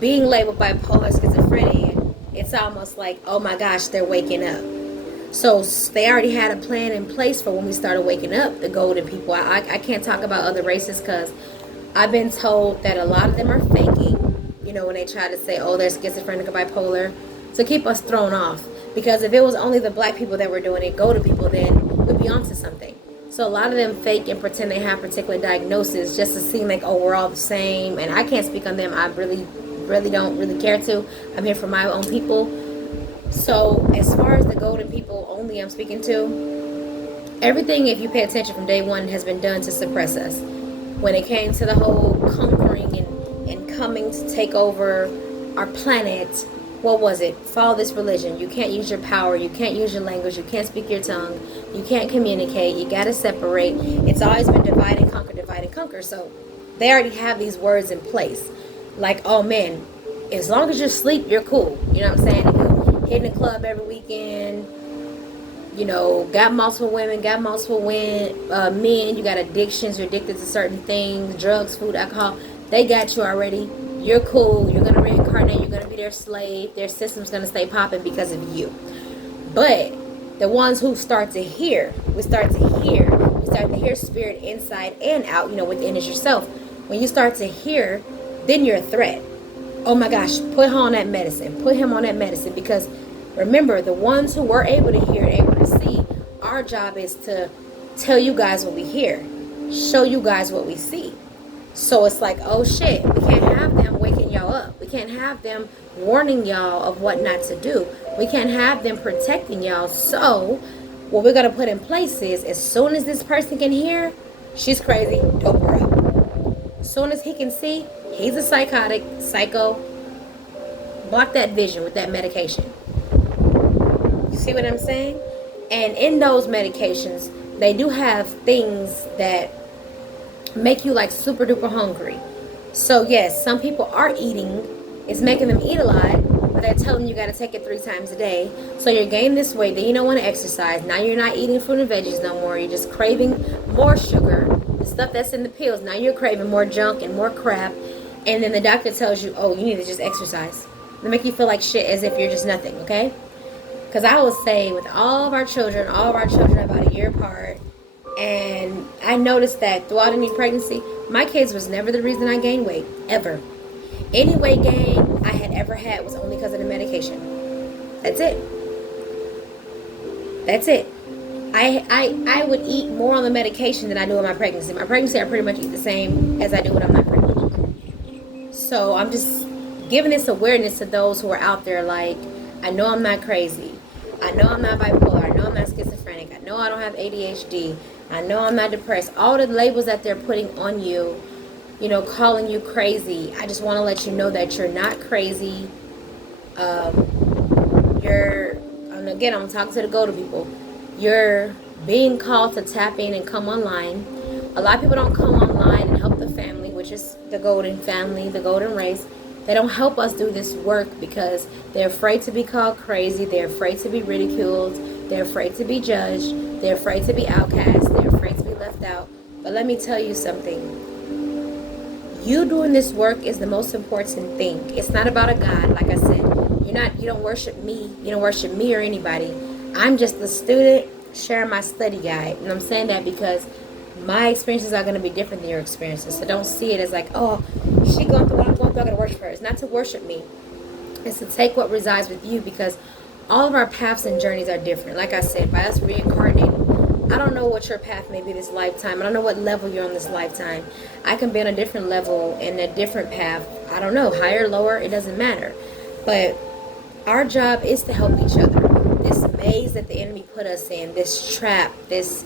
being labeled bipolar schizophrenia, it's almost like, oh my gosh, they're waking up. So they already had a plan in place for when we started waking up, the golden people. I can't talk about other races because I've been told that a lot of them are faking, you know, when they try to say, oh, they're schizophrenic or bipolar, to keep us thrown off. Because if it was only the black people that were doing it, golden people, then we'd be onto something. So a lot of them fake and pretend they have particular diagnoses just to seem like, oh, we're all the same. And I can't speak on them. I really don't really care to. I'm here for my own people. So as far as the golden people only I'm speaking to, everything, if you pay attention from day one, has been done to suppress us. When it came to the whole conquering and coming to take over our planet, what was it? Follow this religion. You can't use your power. You can't use your language. You can't speak your tongue. You can't communicate. You got to separate. It's always been divide and conquer, divide and conquer. So they already have these words in place. Like, oh man, as long as you sleep, you're cool. You know what I'm saying? If you hitting the club every weekend, you know, got multiple women, got multiple men, you got addictions, you're addicted to certain things, drugs, food, alcohol. They got you already. You're cool. You're going to reincarnate. You're going to be their slave. Their system's going to stay popping because of you. But the ones who start to hear, we start to hear spirit inside and out, you know, within is yourself. When you start to hear, then you're a threat. Oh my gosh, put her on that medicine. Put him on that medicine. Because remember, the ones who were able to hear, able to see, our job is to tell you guys what we hear, show you guys what we see. So it's like, oh shit, we can't have them waking y'all up. We can't have them warning y'all of what not to do. We can't have them protecting y'all. So what we're going to put in place is, as soon as this person can hear, she's crazy, dope her up. As soon as he can see, he's a psychotic, psycho, block that vision with that medication. You see what I'm saying? And in those medications, they do have things that make you like super duper hungry. So yes, some people are eating. It's making them eat a lot, but they're telling you got to take it 3 times a day. So you're gaining this weight, then you don't want to exercise. Now you're not eating fruit and veggies no more. You're just craving more sugar, the stuff that's in the pills. Now you're craving more junk and more crap. And then the doctor tells you, oh, you need to just exercise. They make you feel like shit as if you're just nothing, okay? Because I would say with all of our children are about a year apart. And I noticed that throughout any pregnancy, my kids was never the reason I gained weight, ever. Any weight gain I had ever had was only because of the medication. That's it. That's it. I would eat more on the medication than I do in my pregnancy. My pregnancy, I pretty much eat the same as I do when I'm not pregnant. So I'm just giving this awareness to those who are out there like, I know I'm not crazy. I know I'm not bipolar. I know I'm not schizophrenic. I know I don't have ADHD. I know I'm not depressed. All the labels that they're putting on you, you know, calling you crazy. I just want to let you know that you're not crazy. And again, I'm talking to the go-to people. You're being called to tap in and come online. A lot of people don't come online and help the family, which is the golden family, the golden race. They don't help us do this work because they're afraid to be called crazy. They're afraid to be ridiculed. They're afraid to be judged. They're afraid to be outcast. They're afraid to be left out. But let me tell you something. You doing this work is the most important thing. It's not about a God, like I said. You don't worship me. You don't worship me or anybody. I'm just a student sharing my study guide. And I'm saying that because my experiences are going to be different than your experiences. So don't see it as like, oh, she going through what I'm going through, I got to worship her. It's not to worship me. It's to take what resides with you, because all of our paths and journeys are different. Like I said, by us reincarnating, I don't know what your path may be this lifetime. I don't know what level you're on this lifetime. I can be on a different level in a different path. I don't know, higher, lower, it doesn't matter. But our job is to help each other. This maze that the enemy put us in, this trap, this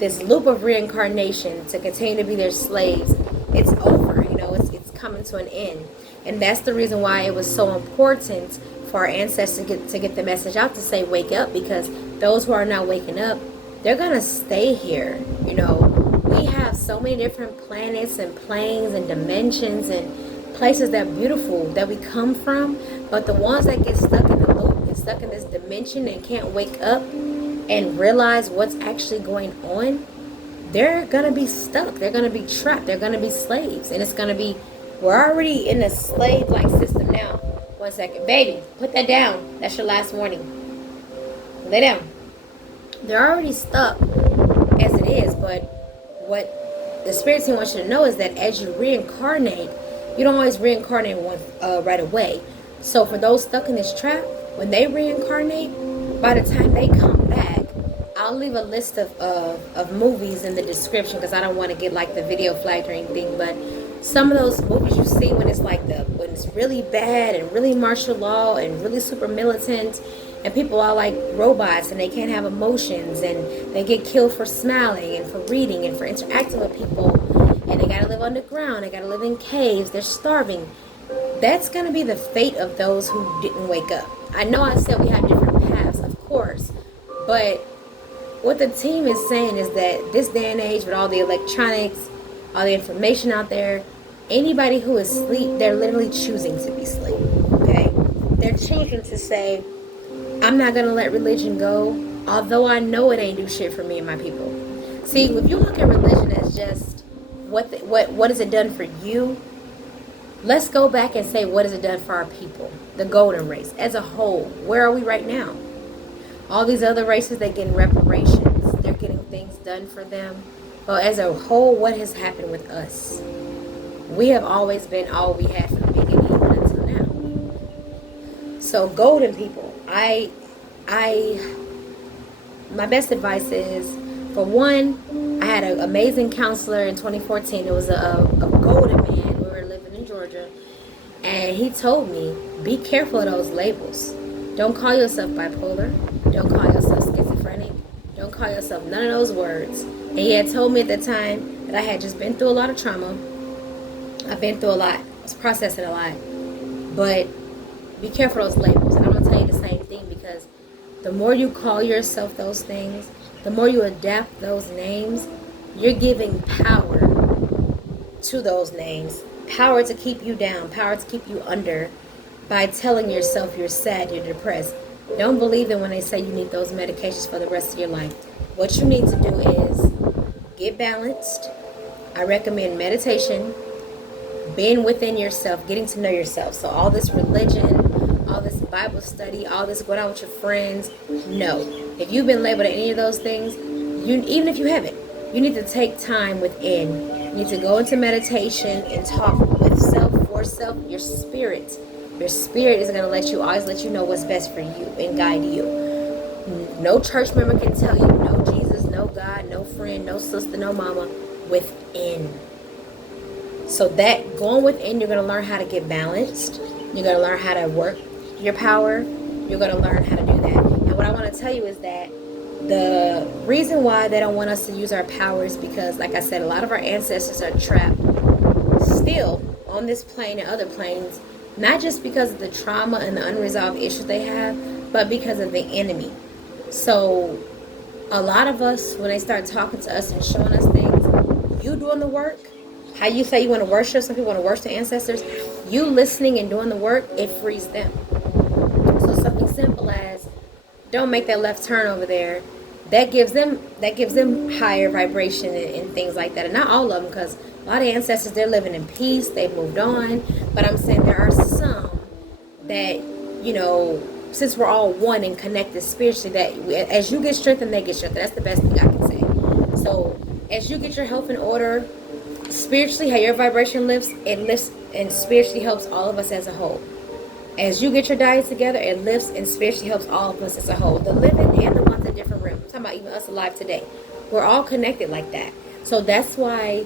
loop of reincarnation to continue to be their slaves, it's over. You know, it's coming to an end. And that's the reason why it was so important for our ancestors to get the message out to say, wake up, because those who are not waking up, they're going to stay here. You know, we have have so many different planets and planes and dimensions and places that are beautiful that we come from, but the ones that get stuck in the loop and stuck in this dimension and can't wake up and realize what's actually going on, they're gonna be stuck. They're gonna be trapped. They're gonna be slaves. And it's gonna be, we're already in a slave-like system now. 1 second. Baby, put that down. That's your last warning. Lay down. They're already stuck as it is, but what the spirit team wants you to know is that as you reincarnate, you don't always reincarnate right away. So for those stuck in this trap, when they reincarnate, by the time they come back, I'll leave a list of movies in the description because I don't want to get like the video flagged or anything, but some of those movies you see when it's like when it's really bad and really martial law and really super militant and people are like robots and they can't have emotions and they get killed for smiling and for reading and for interacting with people and they gotta live underground, they gotta live in caves, they're starving. That's gonna be the fate of those who didn't wake up. I know I said we have different paths, of course, but what the team is saying is that this day and age with all the electronics, all the information out there, anybody who is asleep, they're literally choosing to be asleep, okay? They're choosing to say, I'm not going to let religion go, although I know it ain't do shit for me and my people. See, if you look at religion as just what has it done for you, let's go back and say, what has it done for our people, the golden race, as a whole? Where are we right now? All these other races, they're getting reparations, they're getting things done for them. Well, as a whole, what has happened with us? We have always been all we had from the beginning even until now. So golden people, my best advice is, for one, I had an amazing counselor in 2014. It was a golden man. We were living in Georgia. And he told me, be careful of those labels. Don't call yourself bipolar. Don't call yourself schizophrenic. Don't call yourself none of those words. And he had told me at the time that I had just been through a lot of trauma. I've been through a lot. I was processing a lot. But be careful of those labels. And I'm going to tell you the same thing, because the more you call yourself those things, the more you adapt those names, you're giving power to those names. Power to keep you down. Power to keep you under by telling yourself you're sad, you're depressed. Don't believe them when they say you need those medications for the rest of your life. What you need to do is get balanced. I recommend meditation, being within yourself, getting to know yourself. So all this religion, all this Bible study, all this going out with your friends, no. If you've been labeled at any of those things, even if you haven't, you need to take time within. You need to go into meditation and talk with self, for self, your spirit. Your spirit is going to always let you know what's best for you and guide you. No church member can tell you, no Jesus, no God, no friend, no sister, no mama, within. So that going within, you're going to learn how to get balanced. You're going to learn how to work your power. You're going to learn how to do that. And what I want to tell you is that the reason why they don't want us to use our power is because, like I said, a lot of our ancestors are trapped still on this plane and other planes. Not just because of the trauma and the unresolved issues they have, but because of the enemy. So a lot of us, when they start talking to us and showing us things, you doing the work, how you say you want to worship, some people want to worship the ancestors, you listening and doing the work, it frees them. So something simple as, don't make that left turn over there, that gives them higher vibration and things like that. And not all of them, because a lot of ancestors, they're living in peace, they've moved on. But I'm saying there are some that, you know, since we're all one and connected spiritually, that as you get strengthened, they get strengthened. That's the best thing I can say. So as you get your health in order, spiritually, how your vibration lifts, it lifts and spiritually helps all of us as a whole. As you get your diet together, it lifts and spiritually helps all of us as a whole. The living and the ones in different realms. I'm talking about even us alive today. We're all connected like that. So that's why,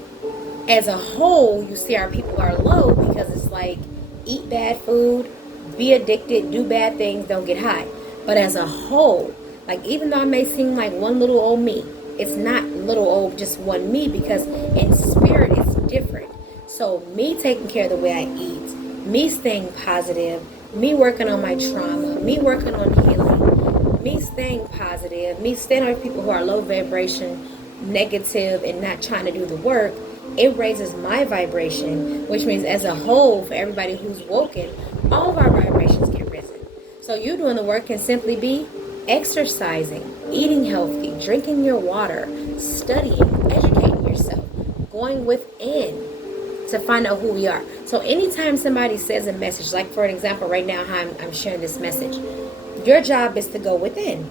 as a whole, you see our people are low, because it's like, eat bad food, be addicted, do bad things, don't get high. But as a whole, like, even though I may seem like one little old me, it's not little old just one me, because in spirit it's different. So me taking care of the way I eat, me staying positive, me working on my trauma, me working on healing, me staying positive, me staying with people who are low vibration, negative and not trying to do the work, it raises my vibration, which means as a whole, for everybody who's woken, all of our vibrations get risen. So you doing the work can simply be exercising, eating healthy, drinking your water, studying, educating yourself, going within to find out who we are. So anytime somebody says a message, like for an example right now how I'm sharing this message, your job is to go within.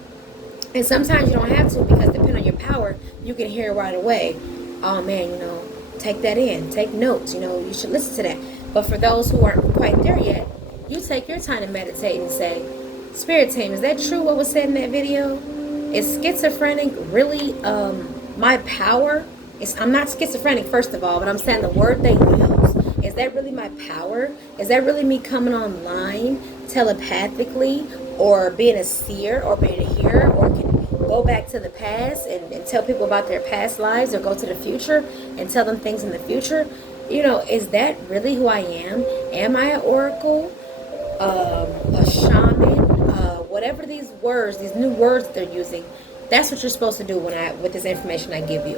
And sometimes you don't have to, because depending on your power, you can hear right away, oh man, you know, take that in, take notes, you know, you should listen to that. But for those who aren't quite there yet, you take your time to meditate and say, Spirit team, is that true what was said in that video? Is schizophrenic really my power? I'm not schizophrenic, first of all, but I'm saying the word they use. Is that really my power? Is that really me coming online telepathically, or being a seer, or being a hearer, or can go back to the past and tell people about their past lives, or go to the future and tell them things in the future? You know, is that really who I am? Am I an oracle? A shaman? Whatever these words, these new words they're using, that's what you're supposed to do with this information I give you.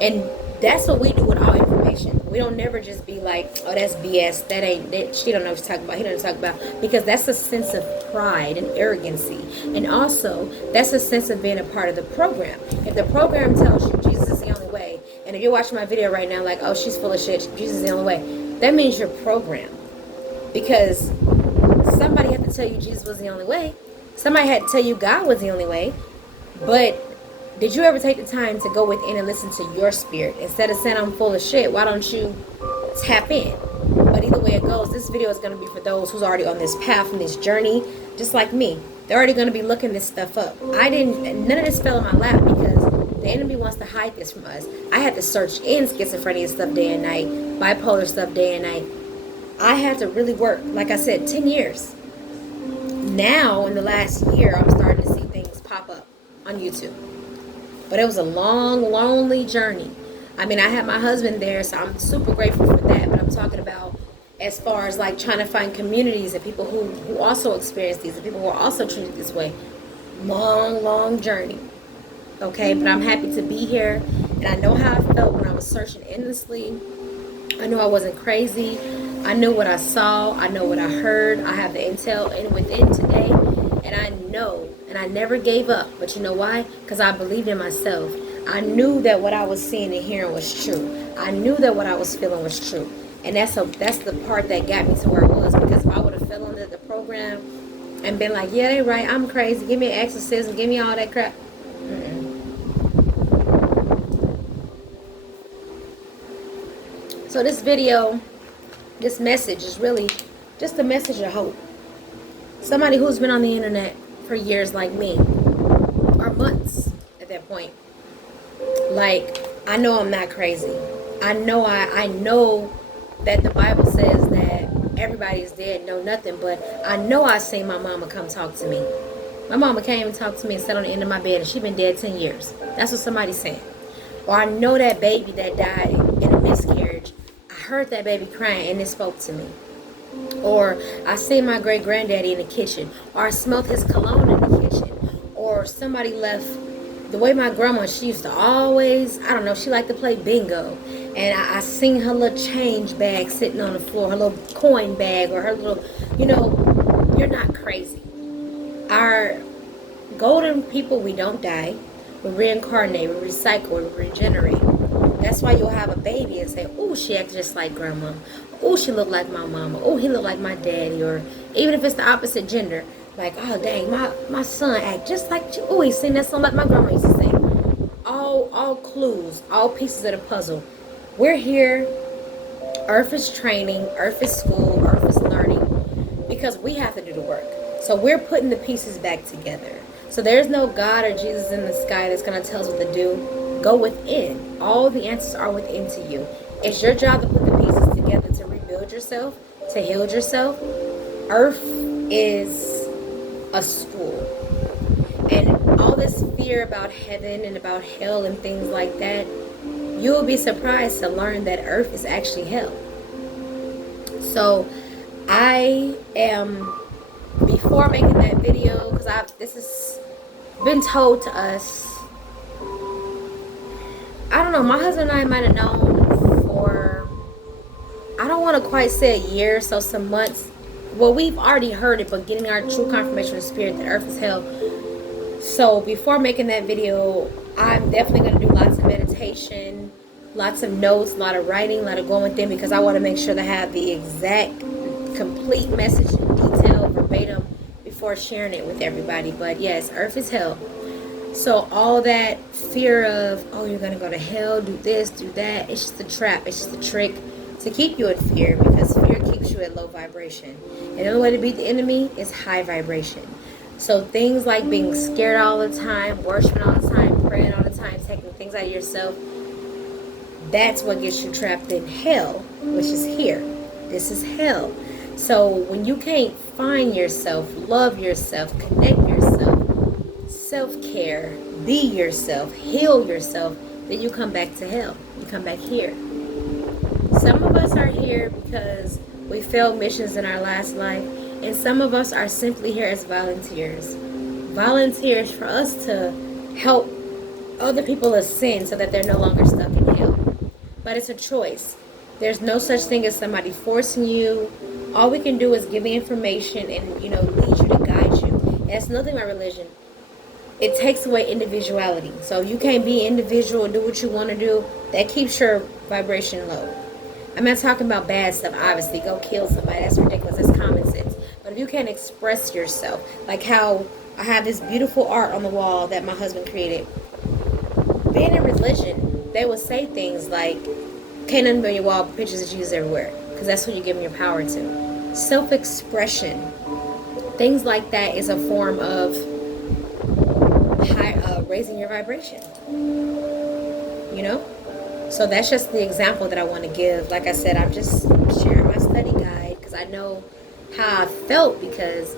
And that's what we do with all information. We don't never just be like, oh, that's BS. She don't know what she's talking about. He doesn't talk about. Because that's a sense of pride and arrogancy. And also, that's a sense of being a part of the program. If the program tells you Jesus is the only way, and if you're watching my video right now like, oh, she's full of shit, Jesus is the only way, that means you're programmed. Because somebody had to tell you Jesus was the only way. Somebody had to tell you God was the only way. But did you ever take the time to go within and listen to your spirit? Instead of saying I'm full of shit, why don't you tap in? But either way it goes, this video is going to be for those who's already on this path and this journey, just like me. They're already going to be looking this stuff up. None of this fell in my lap because the enemy wants to hide this from us. I had to search in schizophrenia stuff day and night, bipolar stuff day and night. I had to really work, like I said, 10 years. Now, in the last year, I'm starting to see things pop up on YouTube. But it was a long, lonely journey. I mean, I had my husband there, so I'm super grateful for that. But I'm talking about as far as like trying to find communities and people who also experience these, and people who are also treated this way. Long, long journey. Okay, but I'm happy to be here. And I know how I felt when I was searching endlessly. I knew I wasn't crazy. I knew what I saw. I know what I heard. I have the intel in within today. And I know, and I never gave up. But you know why? Because I believed in myself. I knew that what I was seeing and hearing was true. I knew that what I was feeling was true. And that's the part that got me to where I was. Because if I would have fell under the program and been like, yeah, they right, I'm crazy, give me an exorcism, give me all that crap. So this video, this message is really just a message of hope. Somebody who's been on the internet for years like me, or months at that point. Like, I know I'm not crazy. I know that the Bible says that everybody is dead, know nothing, but I know I seen my mama come talk to me. My mama came and talked to me and sat on the end of my bed, and she been dead 10 years. That's what somebody's saying. Or I know that baby that died in a miscarriage. I heard that baby crying and it spoke to me. Or I seen my great granddaddy in the kitchen. Or I smelled his cologne in the kitchen. Or somebody left. The way my grandma, she used to always, I don't know, she liked to play bingo. And I seen her little change bag sitting on the floor, her little coin bag, or her little, you know, you're not crazy. Our golden people, we don't die. We reincarnate, we recycle, we regenerate. That's why you'll have a baby and say, oh, she acts just like grandma. Oh, she looked like my mama. Oh, he looked like my daddy. Or even if it's the opposite gender. Like, oh, dang, my son act just like, oh, he sing that song like my grandma used to sing. All clues, all pieces of the puzzle. We're here. Earth is training. Earth is school. Earth is learning. Because we have to do the work. So we're putting the pieces back together. So there's no God or Jesus in the sky that's going to tell us what to do. Go within. All the answers are within to you. It's your job to put the pieces together to rebuild yourself, to heal yourself. Earth is a school. And all this fear about heaven and about hell and things like that, you will be surprised to learn that Earth is actually hell. So I am, before making that video, because this has been told to us I don't know, my husband and I might have known for, I don't want to quite say a year, so some months. Well, we've already heard it, but getting our true confirmation of spirit that earth is hell. So before making that video, I'm definitely going to do lots of meditation, lots of notes, a lot of writing, a lot of going within, because I want to make sure to have the exact, complete message in detail, verbatim, before sharing it with everybody. But yes, earth is hell. So all that fear of, oh, you're going to go to hell, do this, do that, it's just a trap, it's just a trick to keep you in fear, because fear keeps you at low vibration. And the only way to beat the enemy is high vibration. So things like being scared all the time, worshiping all the time, praying all the time, taking things out of yourself, that's what gets you trapped in hell, which is here. This is hell. So when you can't find yourself, love yourself, connect yourself, self-care, be yourself, heal yourself, then you come back to hell. You come back here. Some of us are here because we failed missions in our last life, and some of us are simply here as volunteers. Volunteers for us to help other people ascend so that they're no longer stuck in hell. But it's a choice. There's no such thing as somebody forcing you. All we can do is give the information and, lead you to guide you. And that's nothing about religion. It takes away individuality. So you can't be individual and do what you want to do. That keeps your vibration low. I'm not talking about bad stuff, obviously. Go kill somebody. That's ridiculous. That's common sense. But if you can't express yourself, like how I have this beautiful art on the wall that my husband created. Being in religion, they would say things like, can't nothing be on your wall, pictures of Jesus everywhere. Because that's what you're giving your power to. Self-expression. Things like that is a form of raising your vibration. So that's just the example that I want to give. Like I said, I'm just sharing my study guide because I know how I felt, because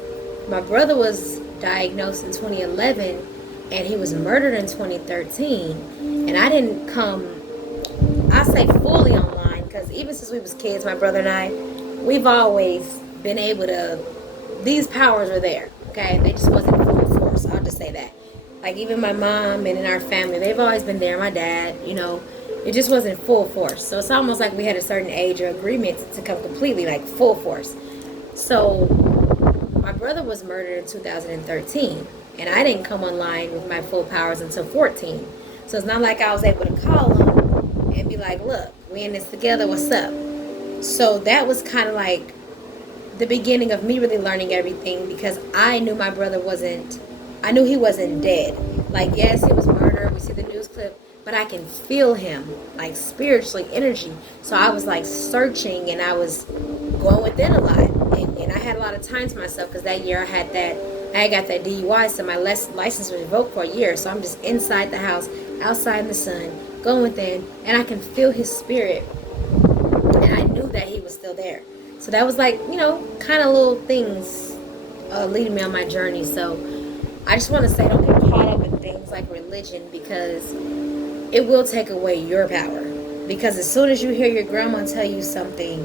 my brother was diagnosed in 2011 and he was murdered in 2013, and I didn't come, I say fully online, because even since we was kids, my brother and I, we've always been able to, these powers are there, okay? They just wasn't full force, I'll just say that. Like even my mom and in our family, they've always been there. My dad, it just wasn't full force. So it's almost like we had a certain age or agreement to come completely like full force. So my brother was murdered in 2013, and I didn't come online with my full powers until 14. So it's not like I was able to call him and be like, look, we in this together, what's up? So that was kind of like the beginning of me really learning everything, because I knew my brother I knew he wasn't dead. Like, yes, he was murdered. We see the news clip. But I can feel him, like spiritually, energy. So I was like searching, and I was going within a lot. And I had a lot of time to myself, because that year I had got that DUI, so my license was revoked for a year. So I'm just inside the house, outside in the sun, going within, and I can feel his spirit. And I knew that he was still there. So that was like, kind of little things leading me on my journey. So I just want to say, don't get caught up in things like religion, because it will take away your power. Because as soon as you hear your grandma tell you something,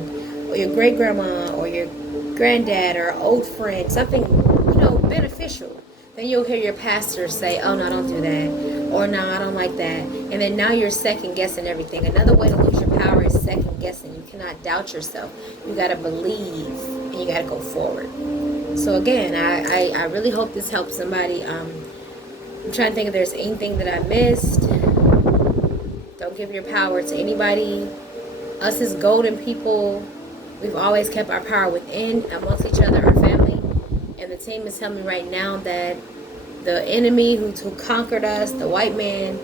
or your great grandma, or your granddad, or an old friend, something, beneficial, then you'll hear your pastor say, oh, no, don't do that. Or no, I don't like that. And then now you're second guessing everything. Another way to lose your power is second guessing. You cannot doubt yourself. You got to believe, and you got to go forward. So again, I really hope this helps somebody. I'm trying to think if there's anything that I missed. Don't give your power to anybody. Us as golden people, we've always kept our power within, amongst each other, our family. And the team is telling me right now that the enemy who conquered us, the white man,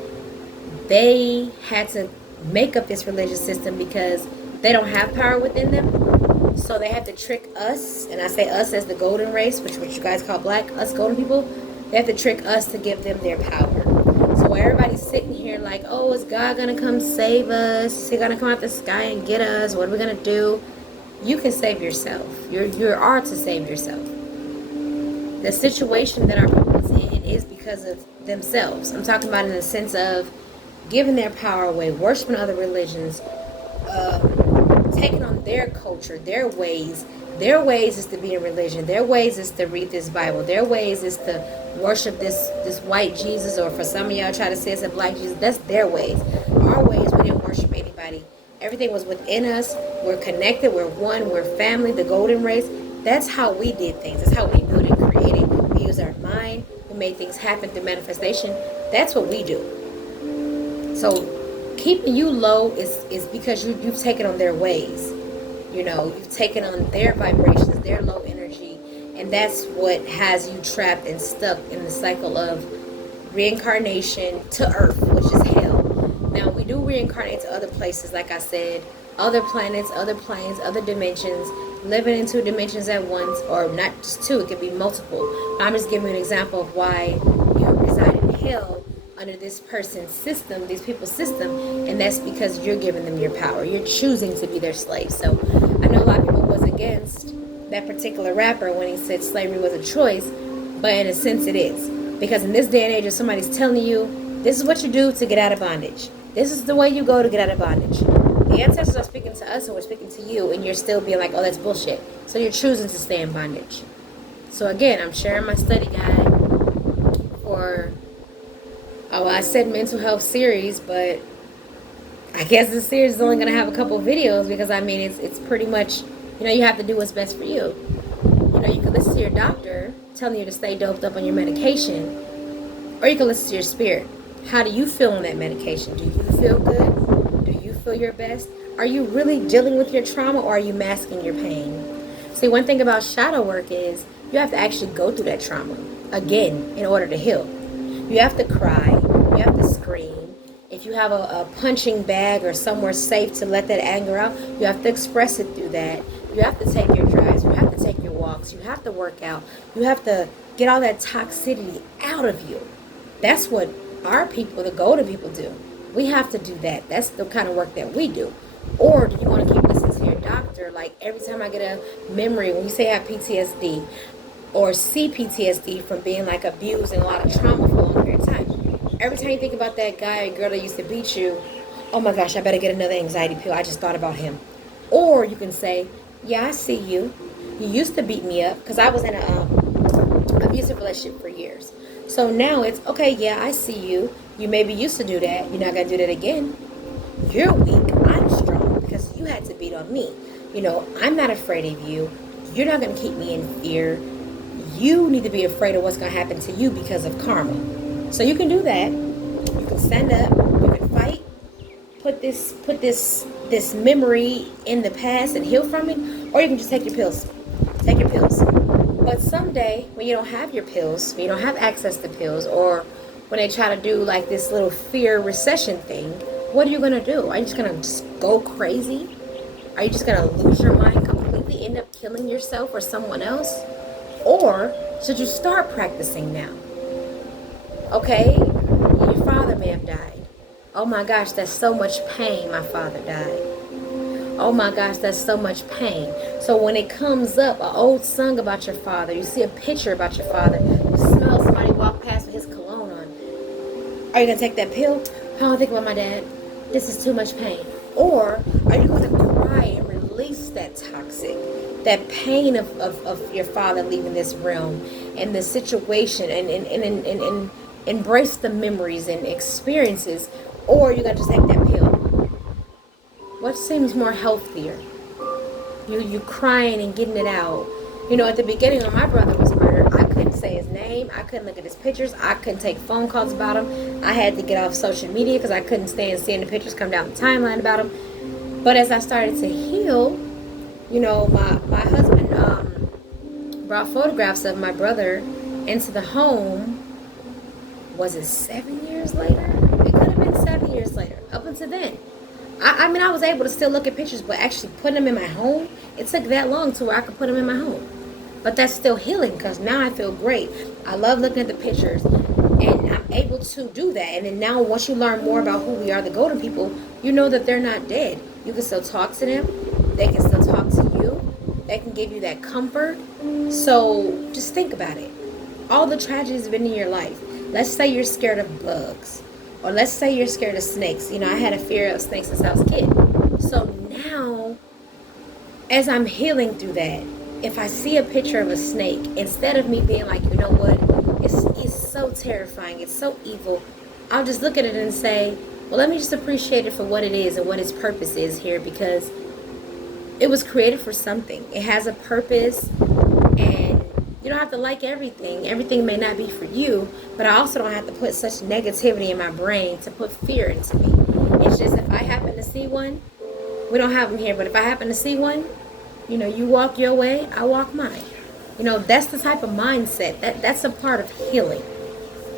they had to make up this religious system because they don't have power within them. So they have to trick us, and I say us as the golden race, which you guys call black, us golden people. They have to trick us to give them their power. So while everybody's sitting here like, oh, is God going to come save us? Is he going to come out the sky and get us? What are we going to do? You can save yourself. You are to save yourself. The situation that our people is in is because of themselves. I'm talking about in the sense of giving their power away, worshiping other religions, taking on their culture, their ways. Their ways is to be in religion. Their ways is to read this Bible. Their ways is to worship this white Jesus, or for some of y'all try to say it's a black Jesus. That's their ways. Our Everything was within us. We're connected. We're one. We're family. The golden race. That's how we did things. That's how we built and created. We used our mind. We made things happen through manifestation. That's what we do. So keeping you low is because you've taken on their ways. You know, you've taken on their vibrations, their low energy. And that's what has you trapped and stuck in the cycle of reincarnation to Earth, which is hell. Now, we do reincarnate to other places, like I said, other planets, other planes, other dimensions, living in 2 dimensions at once, or not just 2, it could be multiple. I'm just giving you an example of why you reside in hell under this person's system, these people's system, and that's because you're giving them your power. You're choosing to be their slave. So I know a lot of people was against that particular rapper when he said slavery was a choice, but in a sense it is. Because in this day and age, if somebody's telling you, this is what you do to get out of bondage, this is the way you go to get out of bondage, the ancestors are speaking to us and we're speaking to you, and you're still being like, oh, that's bullshit. So you're choosing to stay in bondage. So again, I'm sharing my study guide for, I said mental health series, but I guess this series is only going to have a couple videos because, I mean, it's pretty much, you know, you have to do what's best for you. You know, you can listen to your doctor telling you to stay doped up on your medication, or you can listen to your spirit. How do you feel on that medication? Do you feel good? Do you feel your best? Are you really dealing with your trauma, or are you masking your pain? See, one thing about shadow work is you have to actually go through that trauma again in order to heal. You have to cry. You have to scream. If you have a punching bag or somewhere safe to let that anger out, you have to express it through that. You have to take your drives. You have to take your walks. You have to work out. You have to get all that toxicity out of you. That's what our people, the golden people, do. We have to do that. That's the kind of work that we do. Or do you want to keep listening to your doctor? Like every time I get a memory, when you say I have PTSD or see PTSD from being like abused and a lot of trauma for a long period of time, every time you think about that guy or girl that used to beat you, oh my gosh, I better get another anxiety pill. I just thought about him. Or you can say, yeah, I see you. You used to beat me up because I was in an abusive relationship for years. So now it's, okay, yeah, I see you. You maybe used to do that. You're not going to do that again. You're weak. I'm strong because you had to beat on me. You know, I'm not afraid of you. You're not going to keep me in fear. You need to be afraid of what's going to happen to you because of karma. So you can do that. You can stand up. You can fight. Put this memory in the past and heal from it. Or you can just take your pills. Take your pills. But someday, when you don't have your pills, when you don't have access to pills, or when they try to do like this little fear recession thing, what are you going to do? Are you just going to just go crazy? Are you just going to lose your mind completely, end up killing yourself or someone else? Or should you start practicing now? Okay, your father may have died. Oh my gosh, that's so much pain. My father died. Oh my gosh, that's so much pain. So when it comes up, an old song about your father, you see a picture about your father, you smell somebody walk past with his cologne on, are you going to take that pill? I don't think about my dad. This is too much pain. Or are you going to cry and release that toxic, that pain of your father leaving this realm and the situation and embrace the memories and experiences? Or you're going to just take that pill? What seems more healthier? You crying and getting it out. You know, at the beginning when my brother was murdered, I couldn't say his name. I couldn't look at his pictures. I couldn't take phone calls about him. I had to get off social media because I couldn't stand seeing the pictures come down the timeline about him. But as I started to heal, you know, my husband brought photographs of my brother into the home. Was it 7 years later? It could have been 7 years later. Up until then. I mean, I was able to still look at pictures, but actually putting them in my home, it took that long to where I could put them in my home. But that's still healing because now I feel great. I love looking at the pictures, and I'm able to do that. And then now once you learn more about who we are, the golden people, you know that they're not dead. You can still talk to them. They can still talk to you. They can give you that comfort. So just think about it. All the tragedies have been in your life. Let's say you're scared of bugs. Or let's say you're scared of snakes. You know, I had a fear of snakes since I was a kid. So now, as I'm healing through that, if I see a picture of a snake, instead of me being like, you know what, it's so terrifying, it's so evil, I'll just look at it and say, Well, let me just appreciate it for what it is and what its purpose is here, because it was created for something. It has a purpose, and you don't have to like everything. Everything may not be for you, but I also don't have to put such negativity in my brain to put fear into me. It's just, if I happen to see one, we don't have them here, but if I happen to see one, you know, you walk your way, I walk mine. You know, that's the type of mindset. That's a part of healing.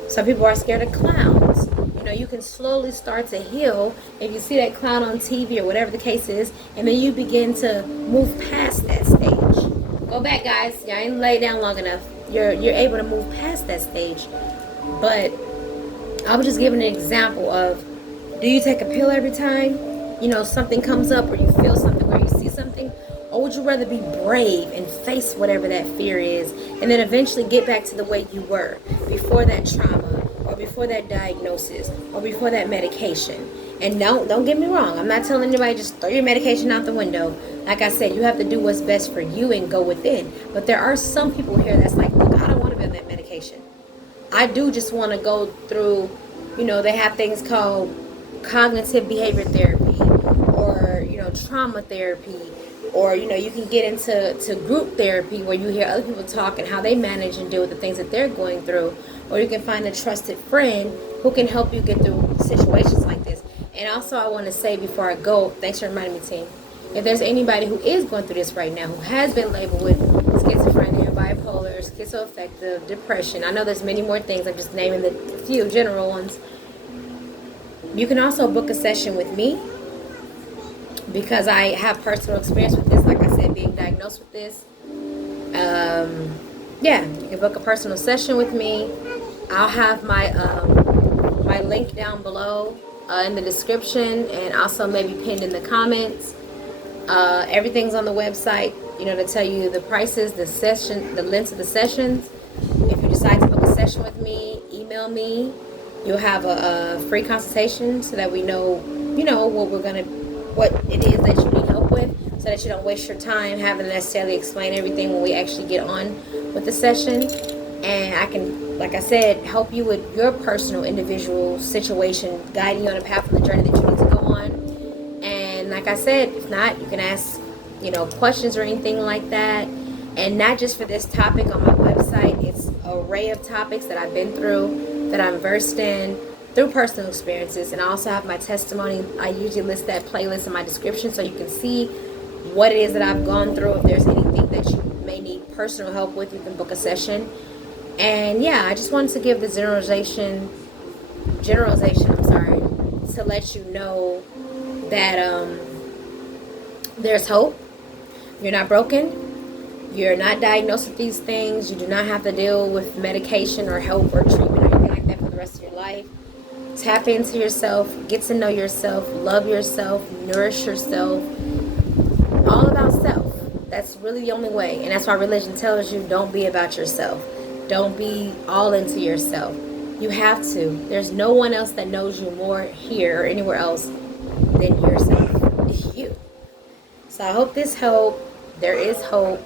Some people are scared of clowns. You know, you can slowly start to heal if you see that clown on TV or whatever the case is, and then you begin to move past that stage. Go back, guys. Y'all ain't laid down long enough. You're able to move past that stage. But I was just giving an example of, do you take a pill every time, you know, something comes up, or you feel something, or you see something? Or would you rather be brave and face whatever that fear is, and then eventually get back to the way you were before that trauma, or before that diagnosis, or before that medication? And don't get me wrong, I'm not telling anybody just throw your medication out the window. Like I said, you have to do what's best for you and go within. But there are some people here that's like, look, I don't want to be on that medication. I do just want to go through, you know, they have things called cognitive behavior therapy, or, you know, trauma therapy, or, you know, you can get into group therapy where you hear other people talk and how they manage and deal with the things that they're going through, or you can find a trusted friend who can help you get through situations like this. And also, I want to say before I go, thanks for reminding me, team, if there's anybody who is going through this right now, who has been labeled with schizophrenia, bipolar, schizoaffective, depression, I know there's many more things, I'm just naming the few general ones. You can also book a session with me, because I have personal experience with this, like I said, being diagnosed with this. Yeah, you can book a personal session with me. I'll have my my link down below in the description, and also maybe pinned in the comments. Everything's on the website, you know, to tell you the prices, the session, the lengths of the sessions. If you decide to book a session with me, email me. You'll have a free consultation, so that we know, you know, what it is that you need help with, so that you don't waste your time having to necessarily explain everything when we actually get on with the session. And I can, like I said, help you with your personal individual situation, guiding you on a path of the journey that you need to go on. And like I said, if not, you can ask, you know, questions or anything like that. And not just for this topic on my website, it's an array of topics that I've been through, that I'm versed in, through personal experiences. And I also have my testimony. I usually list that playlist in my description, so you can see what it is that I've gone through. If there's anything that you may need personal help with, you can book a session. And yeah, I just wanted to give the generalization, to let you know that there's hope. You're not broken. You're not diagnosed with these things. You do not have to deal with medication or help or treatment or anything like that for the rest of your life. Tap into yourself, get to know yourself, love yourself, nourish yourself. All about self. That's really the only way. And that's why religion tells you, don't be about yourself. Don't be all into yourself. You have to. There's no one else that knows you more here or anywhere else than yourself. You. So I hope this helped. There is hope.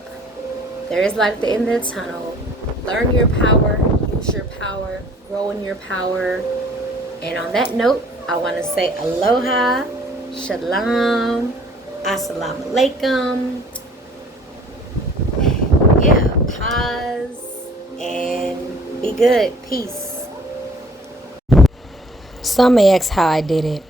There is light at the end of the tunnel. Learn your power. Use your power. Grow in your power. And on that note, I want to say aloha, shalom, assalamu alaikum. Yeah, pause and be good. Peace. Some may ask how I did it.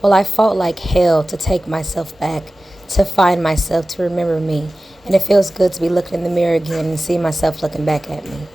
Well, I fought like hell to take myself back, to find myself, to remember me. And it feels good to be looking in the mirror again and see myself looking back at me.